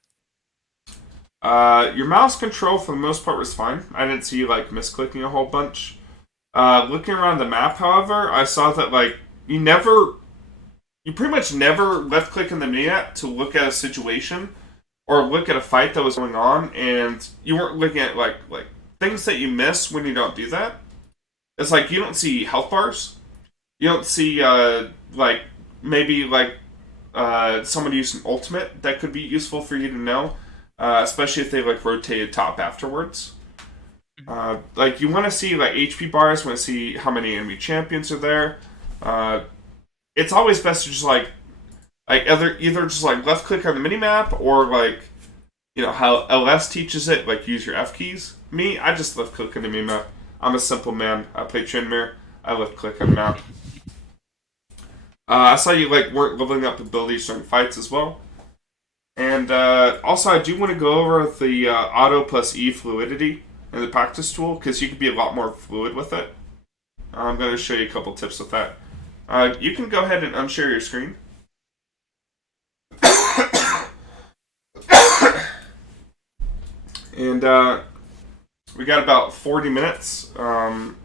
Your mouse control for the most part was fine. I didn't see you like misclicking a whole bunch. Looking around the map, however, I saw that like you pretty much never left click in the map to look at a situation or look at a fight that was going on, and you weren't looking at like things that you miss when you don't do that. It's like you don't see health bars. You don't see like maybe like someone used an ultimate that could be useful for you to know. Especially if they like rotated top afterwards. Like you want to see like HP bars, want to see how many enemy champions are there. It's always best to just like either just like left click on the minimap or like how LS teaches it, like use your F keys. Me, I just left click on the minimap. I'm a simple man. I play Tryndamere. I left click on map. I saw you like weren't leveling up abilities during fights as well. And also, I do want to go over the auto plus E fluidity in the practice tool, because you can be a lot more fluid with it. I'm going to show you a couple tips with that. You can go ahead and unshare your screen. And we got about 40 minutes of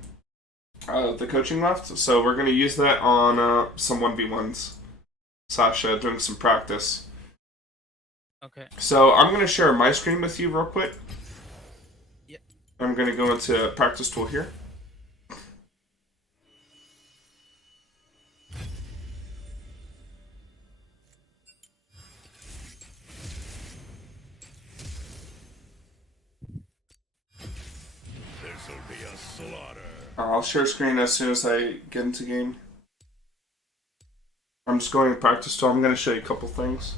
the coaching left, so we're going to use that on some 1v1s. Sasha, doing some practice. Okay. So I'm going to share my screen with you real quick. Yep. I'm going to go into practice tool here. This'll be a slaughter. I'll share screen as soon as I get into game. I'm just going to practice tool. I'm going to show you a couple things.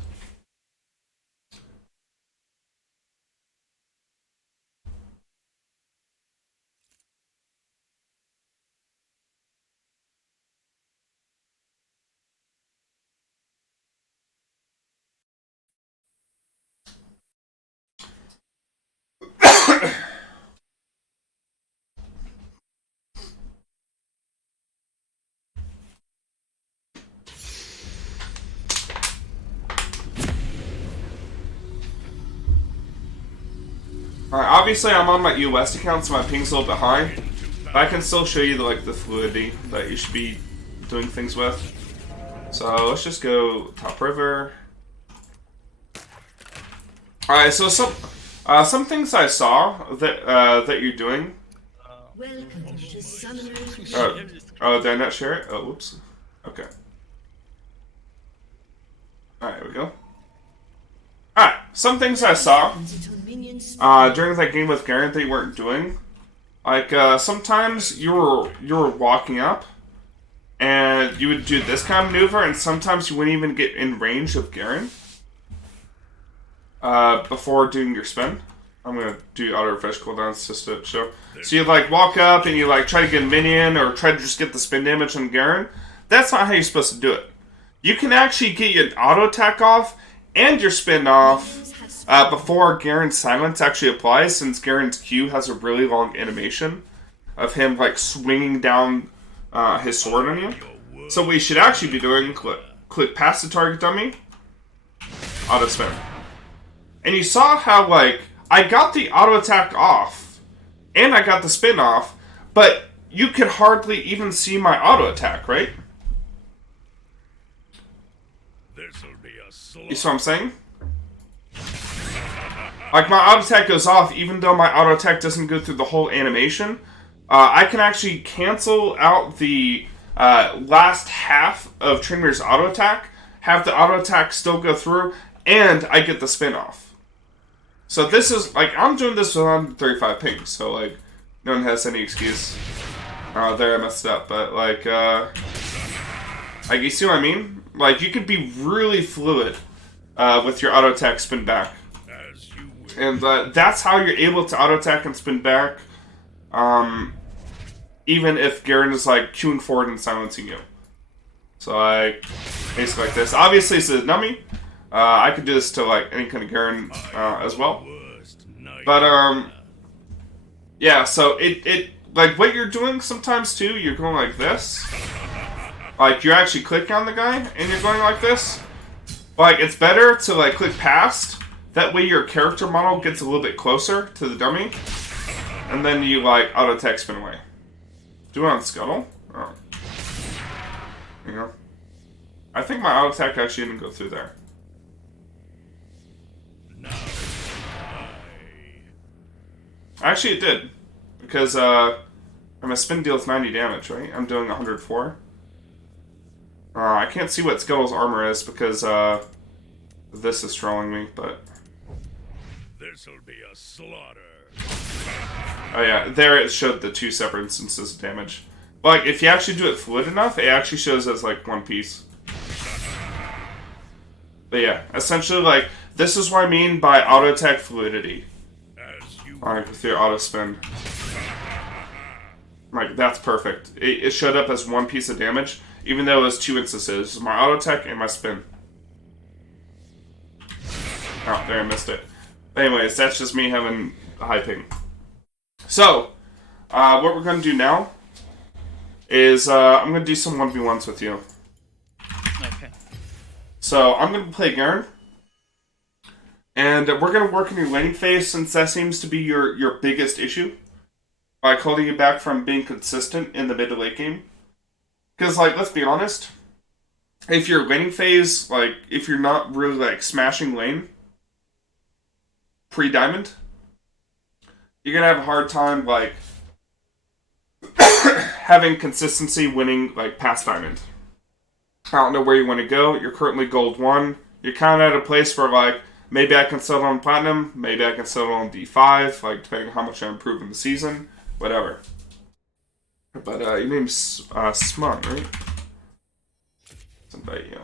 Alright, obviously I'm on my US account, so my ping's a little bit high. But I can still show you the fluidity that you should be doing things with. So let's just go top river. Alright, so some things I saw that you're doing. Welcome to Summoner's Oh, did I not share it? Oh, whoops. Okay. Alright, here we go. Alright, some things I saw during that game with Garen that you weren't doing. Like, sometimes you were walking up, and you would do this kind of maneuver, and sometimes you wouldn't even get in range of Garen before doing your spin. I'm gonna do auto refresh cooldowns just to show. So you like walk up and you like try to get a minion or try to just get the spin damage on Garen. That's not how you're supposed to do it. You can actually get your auto attack off and your spin off before Garen's silence actually applies, since Garen's Q has a really long animation of him like swinging down his sword on you. So what you should actually be doing, click past the target dummy, auto spin. And you saw how like I got the auto attack off and I got the spin off, but you could hardly even see my auto attack, right? This'll be a slaughter. You see what I'm saying? Like, my auto attack goes off even though my auto attack doesn't go through the whole animation. I can actually cancel out the last half of Tryndamere's auto attack, have the auto attack still go through, and I get the spin off. So this is, like, I'm doing this with 135 ping, so, like, no one has any excuse. There I messed up, but, like, you see what I mean? Like, you can be really fluid with your auto attack spin back. As you wish. And that's how you're able to auto attack and spin back, even if Garen is, like, queuing forward and silencing you. So, like, basically like this. Obviously, it's a dummy. I could do this to, like, any kind of Garen as well. But, yeah, so it like, what you're doing sometimes, too, you're going like this. Like, you're actually clicking on the guy, and you're going like this. Like, it's better to, like, click past. That way your character model gets a little bit closer to the dummy. And then you, like, auto-attack spin away. Do it on Scuttle? Oh. You know? I think my auto-attack actually didn't go through there. Actually, it did. Because, my spin deals 90 damage, right? I'm doing 104. I can't see what Scuttle's armor is because, this is trolling me, but... This'll be a slaughter. Oh yeah, there it showed the two separate instances of damage. But, like, if you actually do it fluid enough, it actually shows as, like, one piece. But yeah, essentially, like, this is what I mean by auto-attack fluidity. As you Like, with your auto-spin. Like, that's perfect. It showed up as one piece of damage, even though it was 2 instances. My auto tech and my spin. Oh, there, I missed it. Anyways, that's just me having a high ping. So, what we're going to do now is I'm going to do some 1v1s with you. Okay. So, I'm going to play Garen. And we're going to work in your laning phase, since that seems to be your biggest issue. Like, holding you back from being consistent in the mid to late game. Because, like, let's be honest. If your laning phase, like, if you're not really, like, smashing lane pre-diamond, you're going to have a hard time, like, having consistency winning, like, past diamond. I don't know where you want to go. You're currently gold 1. You're kind of at a place where, like, maybe I can settle on platinum. Maybe I can settle on D5, like, depending on how much I improve in the season. Whatever. But, your name's Smun, right? Let's invite you.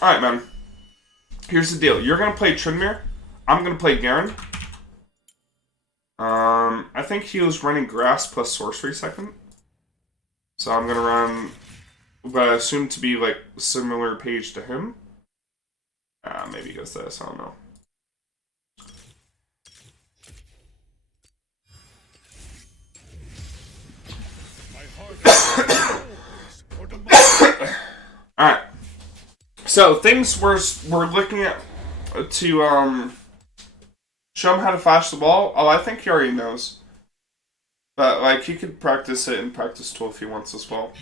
Alright, man. Here's the deal. You're going to play Tryndamere. I'm going to play Garen. I think he was running Grass plus Sorcery second. So I'm going to run what I assume to be, like, a similar page to him. Maybe he goes this. I don't know. Alright. So, things we're looking at to show him how to flash the ball. Oh, I think he already knows. But, like, he could practice it in practice tool if he wants as well.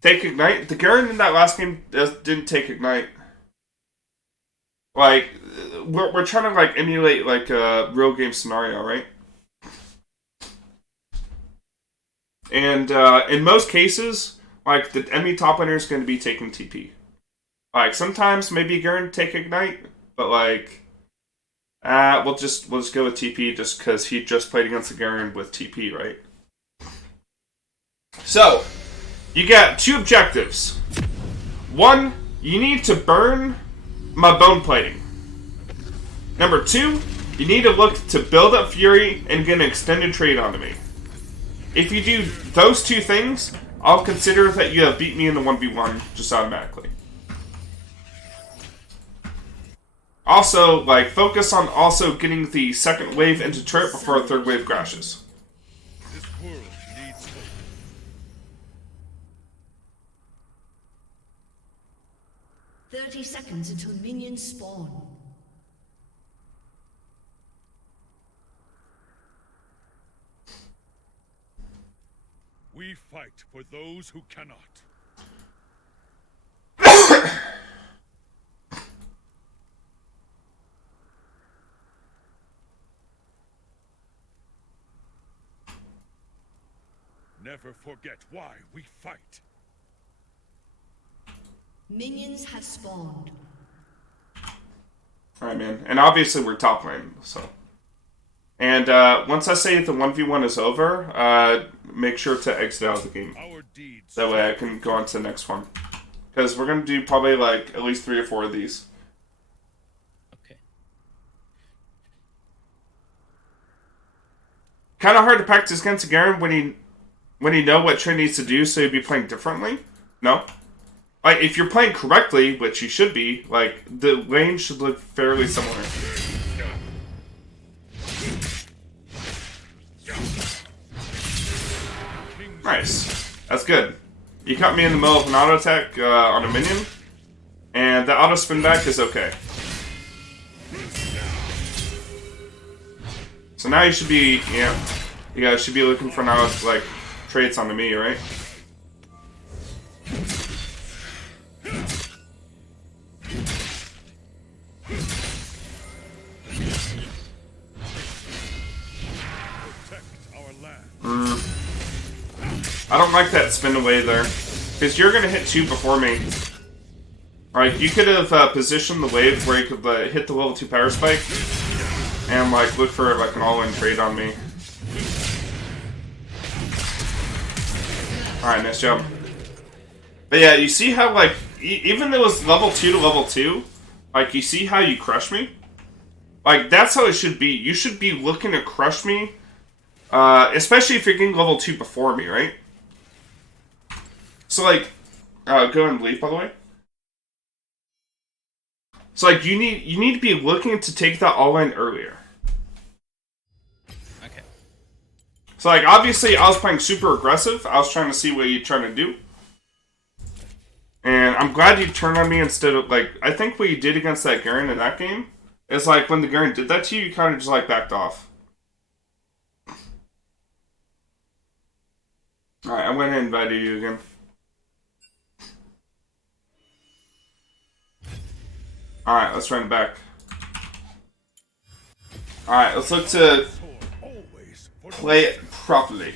Take Ignite. The Garen in that last game didn't take Ignite. Like, we're trying to, like, emulate, like, a real game scenario, right? And in most cases, like, the enemy top laner is going to be taking TP. Like, sometimes maybe Garen take Ignite, but, like, we'll just go with TP just because he just played against the Garen with TP, right? So, you got 2 objectives. 1, you need to burn my bone plating. Number 2, you need to look to build up Fury and get an extended trade onto me. If you do those 2 things, I'll consider that you have beat me in the 1v1 just automatically. Also, like, focus on also getting the second wave into turret before a third wave crashes. This world needs hope. 30 seconds until minions spawn. We fight for those who cannot. Never forget why we fight. Minions have spawned. Alright, man. And obviously we're top lane, so. And once I say the 1v1 is over, make sure to exit out of the game. Our deeds. That way I can go on to the next one. Because we're going to do probably, like, at least 3 or 4 of these. Okay. Kind of hard to practice against Garen when you know what Trey needs to do, so you'd be playing differently. No? Like, if you're playing correctly, which you should be, like, the lane should look fairly similar. Nice. That's good. You caught me in the middle of an auto attack on a minion, and the auto spin back is okay. So now you should be, yeah, you guys should be looking for now, like, traits onto me, right? I don't like that spin away there. Because you're going to hit 2 before me. Like, you could have positioned the wave where you could hit the level 2 power spike. And, like, look for, like, an all-in trade on me. Alright, nice job. But yeah, you see how, like, even though it was level 2 to level 2, like, you see how you crush me? Like, that's how it should be. You should be looking to crush me, especially if you're getting level 2 before me, right? So, like, go and leave, by the way. So, like, you need to be looking to take that all-in earlier. Okay. So, like, obviously, I was playing super aggressive. I was trying to see what you're trying to do. And I'm glad you turned on me instead of, like, I think what you did against that Garen in that game is, like, when the Garen did that to you, you kind of just, like, backed off. Alright, I'm going to invite you again. Alright, let's run back. Alright, let's look to play it properly.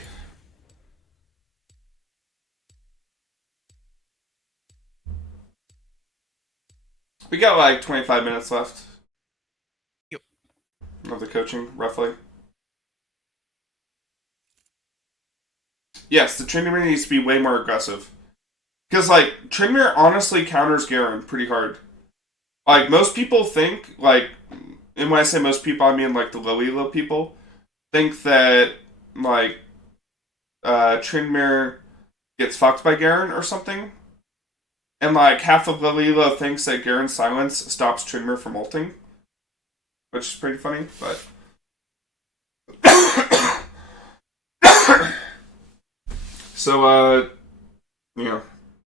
We got like 25 minutes left. Yep. Of the coaching, roughly. Yes, the Tryndamere needs to be way more aggressive. Because, like, Tryndamere honestly counters Garen pretty hard. Like, most people think, like, and when I say most people, I mean, like, the low elo people, think that, like, Tryndamere gets fucked by Garen or something. And, like, half of low elo thinks that Garen's silence stops Tryndamere from ulting. Which is pretty funny, but... So, yeah.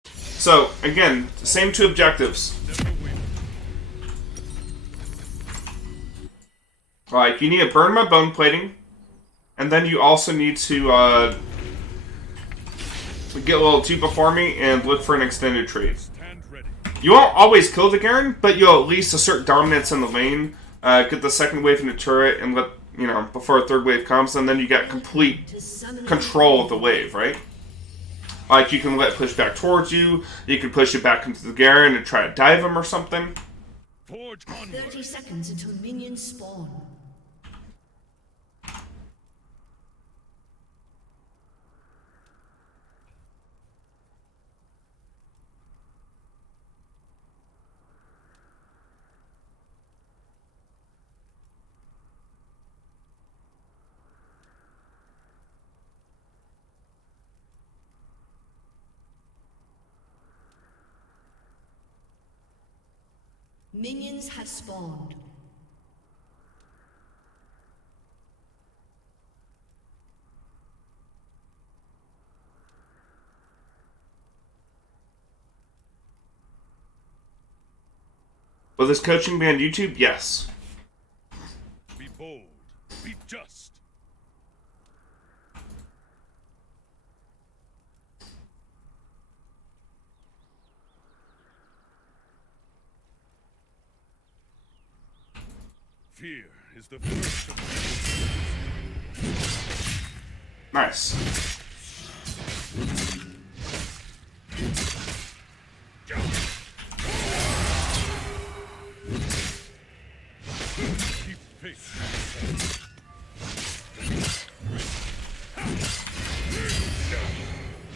So, again, same two objectives. Like, you need to burn my bone plating, and then you also need to, get a little 2 before me and look for an extended trade. You won't always kill the Garen, but you'll at least assert dominance in the lane, get the second wave in the turret, and let, you know, before a third wave comes, and then you got complete control of the wave, right? Like, you can let it push back towards you, you can push it back into the Garen and try to dive him or something. 30 seconds until minions spawn. Minions have spawned. Will this coaching be on YouTube? Yes. Be bold. Be just. Fear is the first of Nice. keep pace.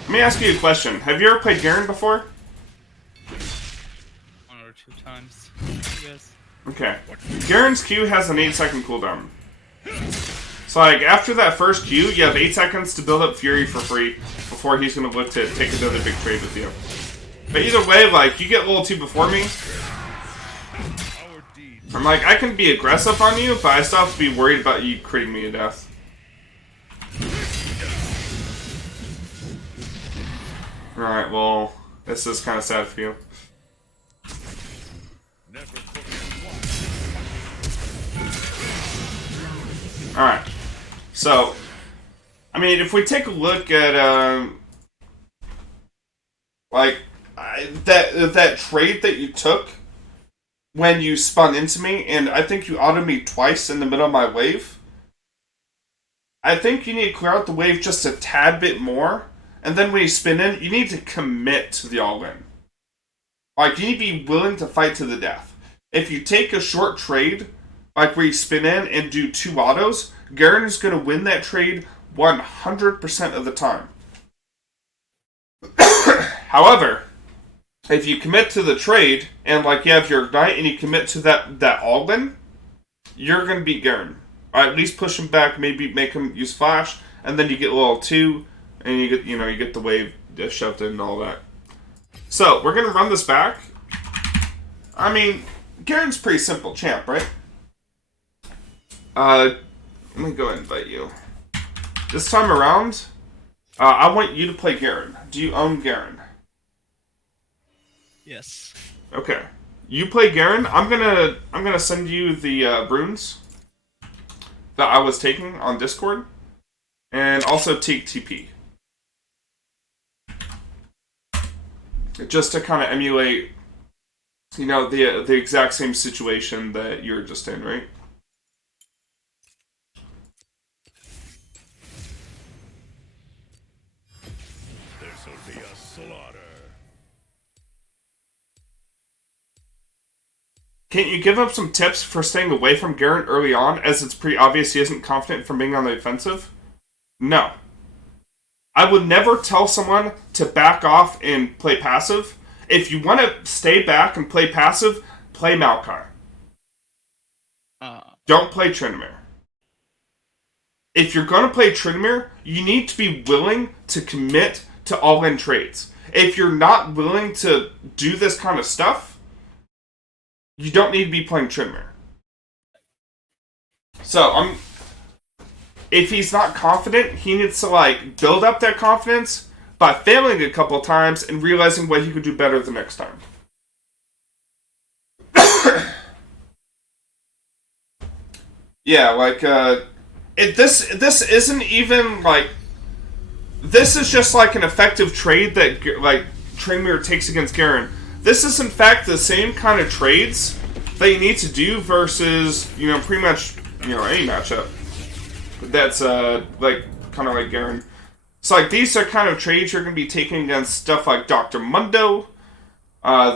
Let me ask you a question. Have you ever played Garen before? 1 or 2 times, yes. Okay. Garen's Q has an 8-second cooldown. So, like, after that first Q, you have 8 seconds to build up Fury for free before he's going to look to take another big trade with you. But either way, like, you get a little 2 before me. I'm like, I can be aggressive on you, but I still have to be worried about you critting me to death. Alright, well, this is kind of sad for you. Alright. So, I mean, if we take a look at, like, that trade that you took when you spun into me, and I think you autoed me twice in the middle of my wave, I think you need to clear out the wave just a tad bit more, and then when you spin in, you need to commit to the all-in. Like, you need to be willing to fight to the death. If you take a short trade, like where you spin in and do 2 autos, Garen is going to win that trade 100% of the time. However, if you commit to the trade, and like you have your Ignite and you commit to that all-in, you're going to beat Garen. Or at least push him back, maybe make him use flash, and then you get level 2, and you get the wave shoved in and all that. So, we're going to run this back. I mean, Garen's pretty simple champ, right? Let me go ahead and invite you. This time around, I want you to play Garen. Do you own Garen? Yes. Okay. You play Garen. I'm gonna send you the runes that I was taking on Discord, and also take TP, just to kind of emulate, the exact same situation that you're just in, right? This'll be a slaughter. Can't you give up some tips for staying away from Garen early on, as it's pretty obvious he isn't confident from being on the offensive? No. I would never tell someone to back off and play passive. If you want to stay back and play passive, play Maokai. Don't play Tryndamere. If you're going to play Tryndamere, you need to be willing to commit to all-in trades. If you're not willing to do this kind of stuff, you don't need to be playing Tryndamere. So, if he's not confident, he needs to, build up that confidence by failing a couple times and realizing what he could do better the next time. Yeah, this isn't even, this is just, an effective trade that, Tryndamere takes against Garen. This is, in fact, the same kind of trades that you need to do versus, pretty much, any matchup that's, kind of like Garen. So, these are kind of trades you're going to be taking against stuff like Dr. Mundo.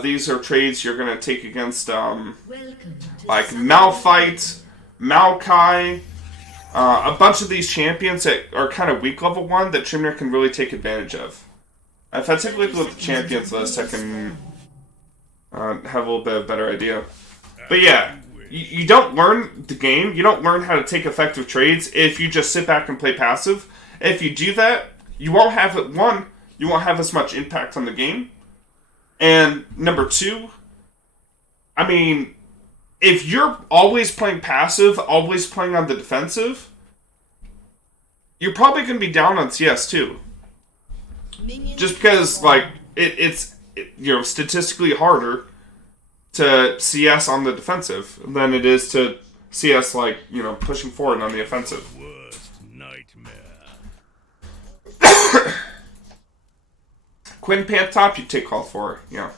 These are trades you're going to take against, Malphite, Maokai, a bunch of these champions that are kind of weak level 1 that Tryndamere can really take advantage of. If I take a look at the champions list, I can have a little bit of a better idea. But yeah, you don't learn the game, you don't learn how to take effective trades if you just sit back and play passive. If you do that, you won't have you won't have as much impact on the game. And number 2, I mean, if you're always playing passive, always playing on the defensive, you're probably going to be down on CS too. Just because, it's statistically harder to CS on the defensive than it is to CS, pushing forward on the offensive. Worst nightmare. Quinn Pantop, you take call for, yeah.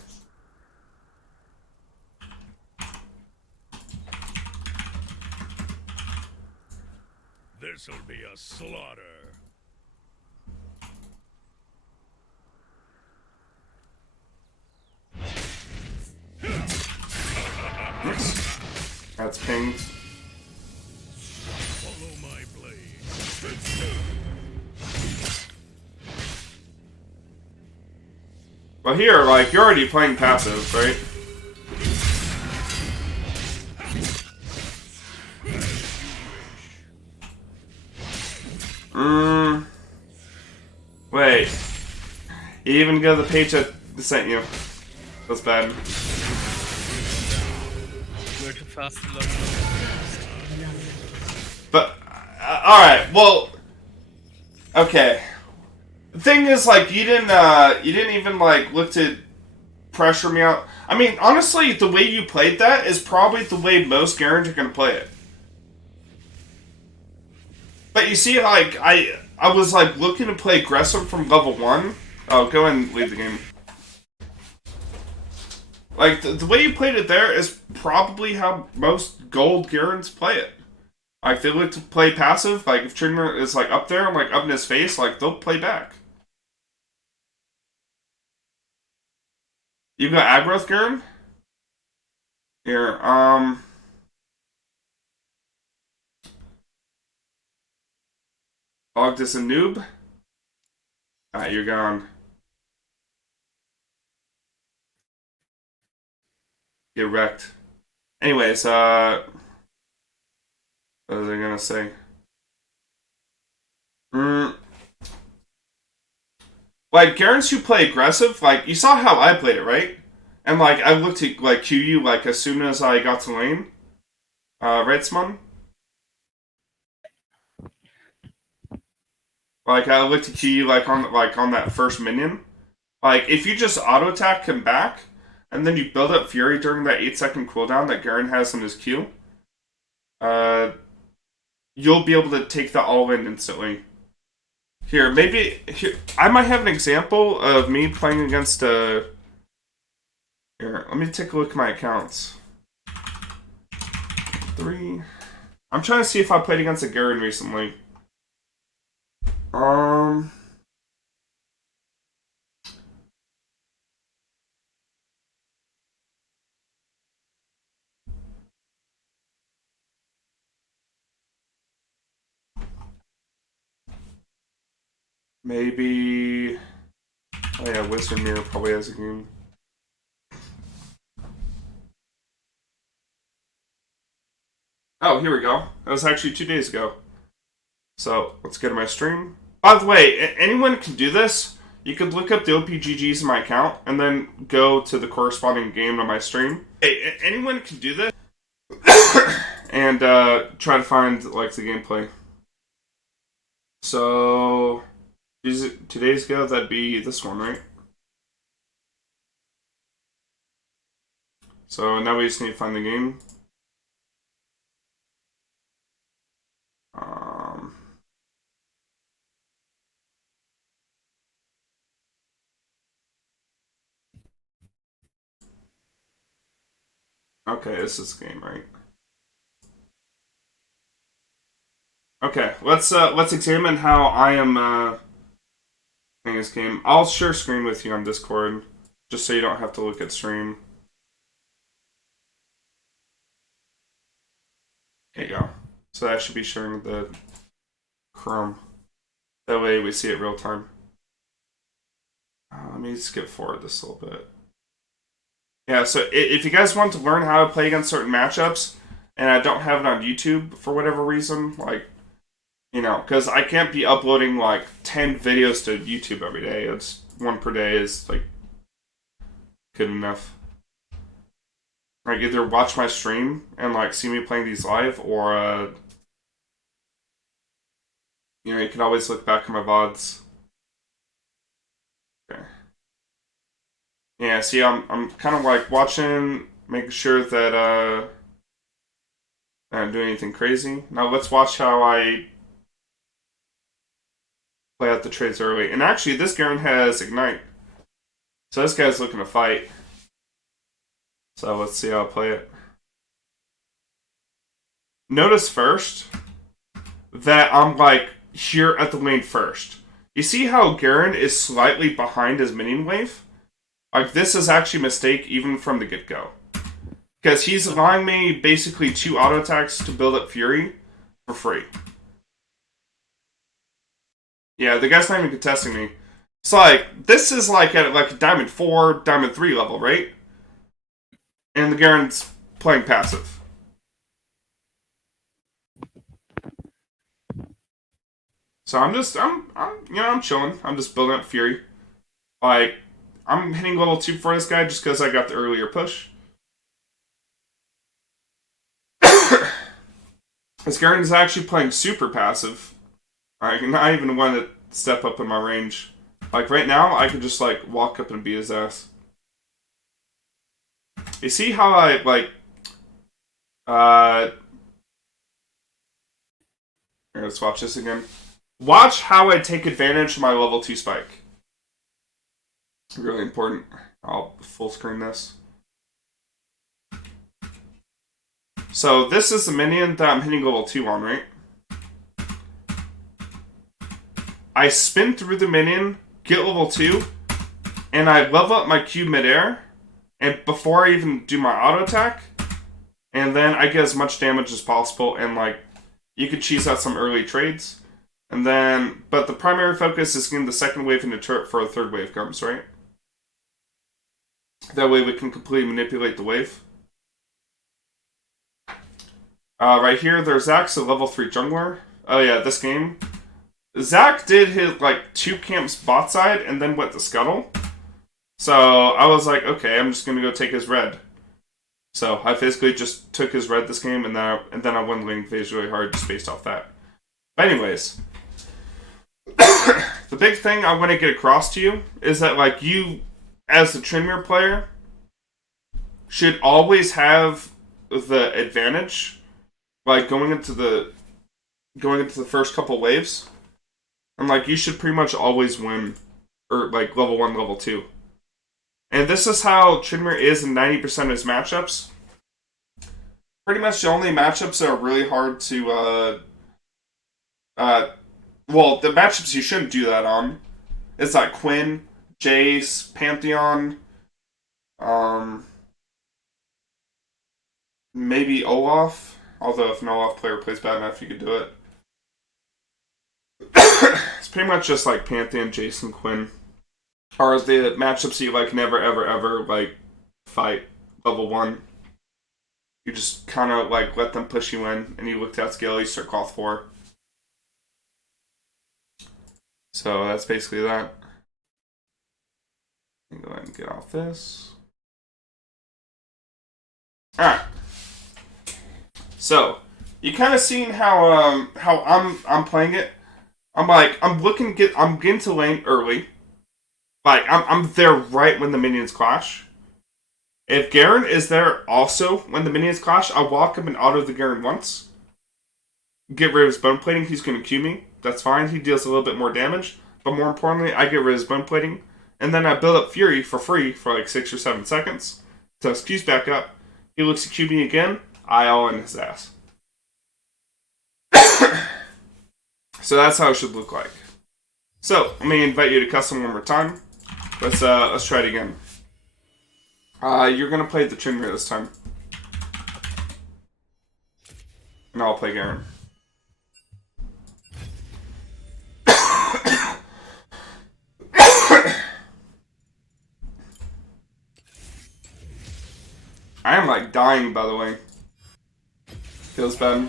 This'll be a slaughter. That's pinged. Follow my blade. Well, here, you're already playing passive, right? Wait. You even go to the page that sent you. That's bad. We're too fast to load. But, alright, well... Okay. The thing is, you didn't even, look to pressure me out. I mean, honestly, the way you played that is probably the way most Garens are gonna play it. But you see, I was, looking to play aggressive from level 1. Oh, go ahead and leave the game. The way you played it there is probably how most gold Garens play it. They look to play passive. If Tryndamere is, up there and, up in his face, they'll play back. You got aggro, Garen? Here, Fogged is a noob? Alright, you're gone. Get wrecked. Anyways, What was I gonna say? Like, Garens who play aggressive, like, you saw how I played it, right? And, like, I looked to, like, Q you, like, as soon as I got to lane. Right, Smun? Like, I looked to Q you, like, on that first minion. Like, if you just auto-attack him back, and then you build up Fury during that 8-second cooldown that Garen has on his Q, you'll be able to take the all-in instantly. Here, maybe... Here, I might have an example of me playing against a... Here, let me take a look at my accounts. 3... I'm trying to see if I played against a Garen recently. Maybe... Oh yeah, Wizard Mirror probably has a game. Oh, here we go. That was actually 2 days ago. So, let's get to my stream. By the way, anyone can do this. You could look up the OPGGs in my account, and then go to the corresponding game on my stream. Hey, anyone can do this. And try to find, like, the gameplay. So... 2 days ago, that'd be this one, right? So now we just need to find the game. Okay, this is the game, right? Okay, let's examine how I am playing this game. I'll share screen with you on Discord, just so you don't have to look at stream. There you go. So that should be sharing the Chrome. That way we see it real time. Let me skip forward this a little bit. Yeah, so if you guys want to learn how to play against certain matchups, and I don't have it on YouTube for whatever reason, like, you know, because I can't be uploading like 10 videos to YouTube every day. It's 1 per day is like good enough. Like, either watch my stream and like see me playing these live, or you know, you can always look back at my VODs. Okay. Yeah, see, I'm kind of like watching, making sure that I don't do anything crazy. Now let's watch how I play out the trades early. And actually, this Garen has Ignite. So this guy's looking to fight. So let's see how I play it. Notice first that I'm like here at the lane first. You see how Garen is slightly behind his minion wave? Like, this is actually a mistake even from the get-go. Because he's allowing me basically 2 auto attacks to build up Fury for free. Yeah, the guy's not even contesting me. It's like, this is like at like a Diamond 4, Diamond 3 level, right? And the Garen's playing passive. So I'm chilling. I'm just building up Fury. Like, I'm hitting level 2 for this guy just because I got the earlier push. This Garen is actually playing super passive. I not even want to step up in my range. Like, right now, I could just, like, walk up and beat his ass. You see how I, like... Here, let's watch this again. Watch how I take advantage of my level 2 spike. Really important. I'll full screen this. So this is the minion that I'm hitting level 2 on, right? I spin through the minion, get level 2, and I level up my Q midair, and before I even do my auto attack, and then I get as much damage as possible, and like, you could cheese out some early trades. And then, but the primary focus is getting the second wave into turret before the third wave comes, right? That way we can completely manipulate the wave. Right here, there's Zach's a level 3 jungler. Oh yeah, this game. Zach did his, like, 2 camps bot side and then went to Scuttle. So I was like, okay, I'm just gonna go take his red. So I basically just took his red this game, and then I won the laning phase really hard just based off that. But anyways, the big thing I want to get across to you is that, like, you, as the Trinmere player, should always have the advantage, like, going into the first couple waves, and, like, you should pretty much always win, or, like, level 1, level 2. And this is how Trinmere is in 90% of his matchups. Pretty much the only matchups that are really hard to, well, the matchups you shouldn't do that on is like Quinn, Jace, Pantheon, maybe Olaf. Although if an Olaf player plays bad enough, you could do it. It's pretty much just like Pantheon, Jace, and Quinn are the matchups you like never ever ever like fight level 1. You just kind of like let them push you in, and you look to outscale, you start cloth 4. So that's basically that. Go ahead and get off this. Alright. So, you kind of seen how I'm playing it. I'm getting to lane early. Like, I'm there right when the minions clash. If Garen is there also when the minions clash, I'll walk him and auto the Garen once. Get rid of his bone plating, he's going to Q me. That's fine, he deals a little bit more damage. But more importantly, I get rid of his bone plating. And then I build up Fury for free for like 6 or 7 seconds. So his Q's back up. He looks to Q me again, I all in his ass. So that's how it should look like. So, let me invite you to custom one more time. Let's try it again. You're gonna play the Trinmere this time. And I'll play Garen. I am like dying, by the way. Feels bad.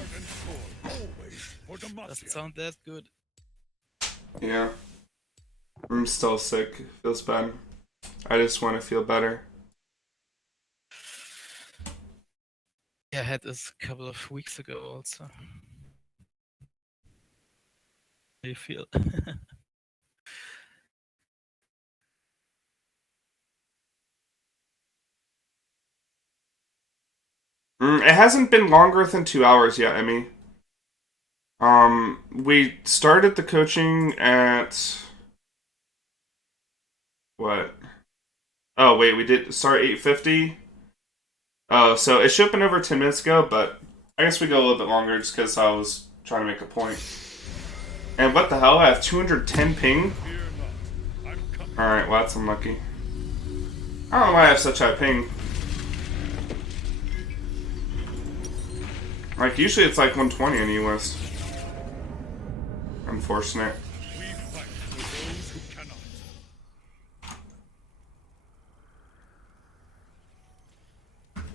Doesn't sound that good. Yeah. I'm still sick. Feels bad. I just want to feel better. Yeah, I had this a couple of weeks ago also. How do you feel? It hasn't been longer than 2 hours yet, Emmy. We started the coaching at... What? Oh, wait, we did start 8:50? Oh, so it should have been over 10 minutes ago, but I guess we go a little bit longer just because I was trying to make a point. And what the hell? I have 210 ping? Alright, well, that's unlucky. I don't know why I have such high ping. Like, usually it's like 120 on E-West. Unfortunate. We fight for those who cannot.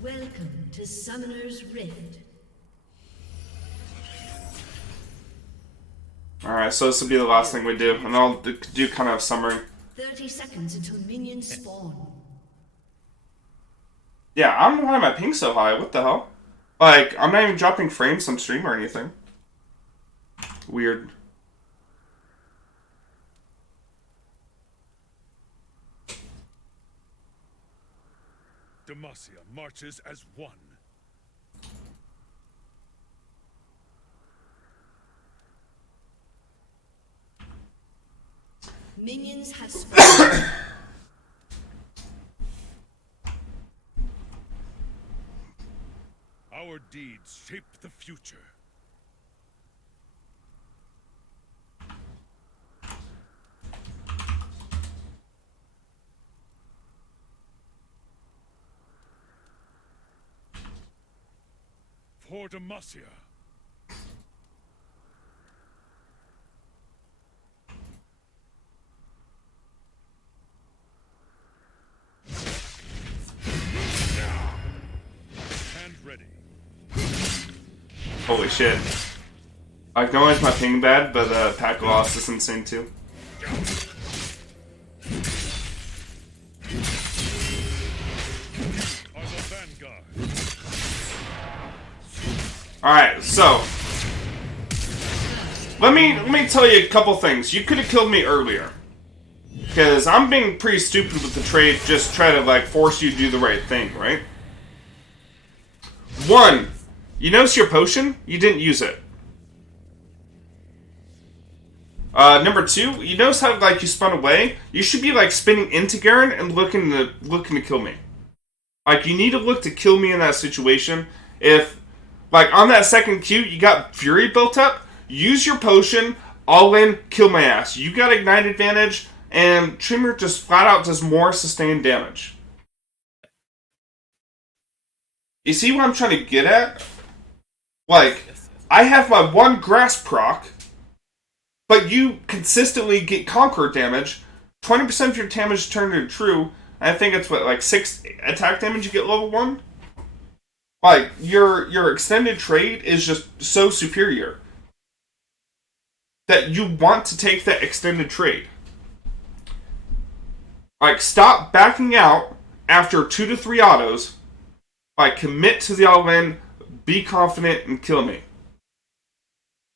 Welcome to Summoner's Rift. Alright, so this will be the last thing we do, and I'll do kind of a summary. 30 seconds until minions spawn. Yeah, I don't know why my ping's so high. What the hell? Like, I'm not even dropping frames on stream or anything. Weird. Demacia marches as one. Minions have spawned. Our deeds shape the future. For Demacia. Stand ready. Holy shit. Like, not only is my ping bad, but pack loss is insane too. Alright, so let me tell you a couple things. You could have killed me earlier. Because I'm being pretty stupid with the trade, just try to like force you to do the right thing, right? One, you notice your potion? You didn't use it. Number two, you notice how like you spun away? You should be like spinning into Garen and looking to kill me. Like you need to look to kill me in that situation. If like on that second Q you got Fury built up, use your potion, all in, kill my ass. You got Ignite advantage, and Trimmer just flat out does more sustained damage. You see what I'm trying to get at? Like, I have my one grass proc, but you consistently get Conqueror damage. 20% of your damage turned into true. I think it's what, like 6 attack damage you get level 1? Like, your extended trade is just so superior that you want to take that extended trade. Like, stop backing out after 2 to 3 autos. Like, commit to the all-in, be confident, and kill me.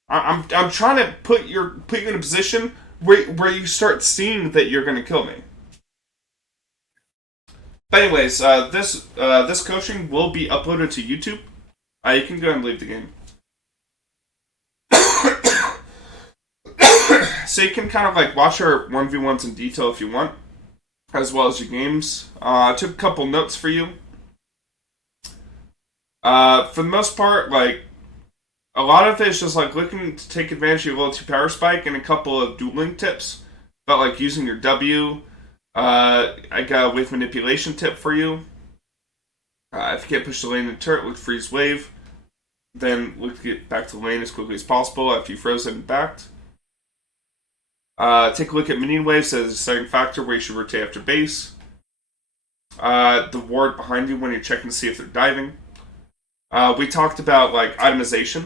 I'm trying to put you in a position where you start seeing that you're going to kill me. But anyways, this coaching will be uploaded to YouTube. You can go ahead and leave the game. So you can kind of like watch our 1v1s in detail if you want, as well as your games. I took a couple notes for you. For the most part, like, a lot of it is just like looking to take advantage of your level 2 power spike and a couple of dueling tips about like using your W. I got a wave manipulation tip for you. If you can't push the lane in the turret, look freeze wave. Then look to get back to the lane as quickly as possible after you've frozen and backed. Take a look at minion waves as a deciding factor where you should rotate after base. The ward behind you when you're checking to see if they're diving. We talked about like itemization.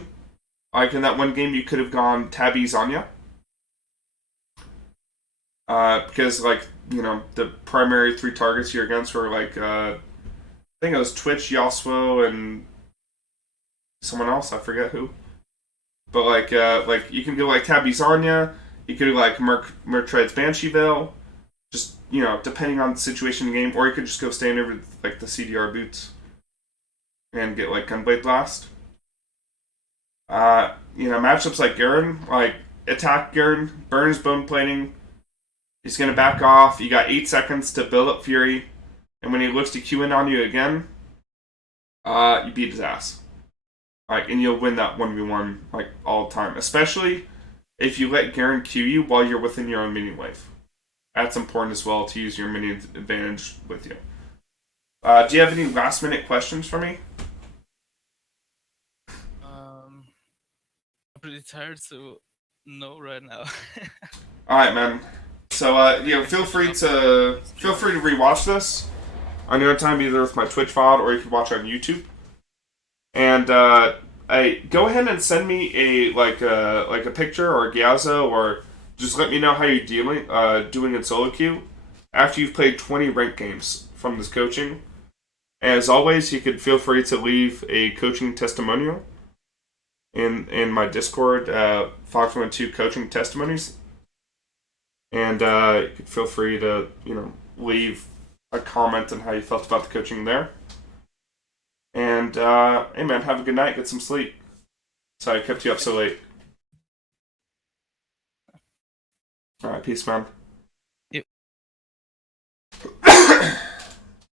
Like in that one game, you could have gone Tabby Zanya. Because like, you know, the primary 3 targets you're against were like, I think it was Twitch, Yasuo, and someone else, I forget who. But like you can go like Tabby Zanya, you could do like Murtred's Banshee Veil, just, you know, depending on the situation in the game, or you could just go standard with like the CDR boots and get like Gunblade Blast. You know, matchups like Garen, like attack Garen, burn his bone plating. He's gonna back off. You got 8 seconds to build up Fury, and when he looks to Q in on you again, you beat his ass. Like, and you'll win that 1v1 like all the time, especially if you let Garen Q you while you're within your own minion wave. That's important as well to use your minion advantage with you. Do you have any last minute questions for me? I'm pretty tired, so no right now. Alright, man. So, you know, feel free to rewatch this on your own time, either with my Twitch VOD or you can watch it on YouTube. And go ahead and send me a picture or a Gyazo, or just let me know how you're doing in solo queue after you've played 20 ranked games from this coaching. As always, you could feel free to leave a coaching testimonial in my Discord, FOGGED coaching testimonies. And you could feel free to, you know, leave a comment on how you felt about the coaching there. And, hey man, have a good night, get some sleep. Sorry I kept you up so late. Alright, peace man.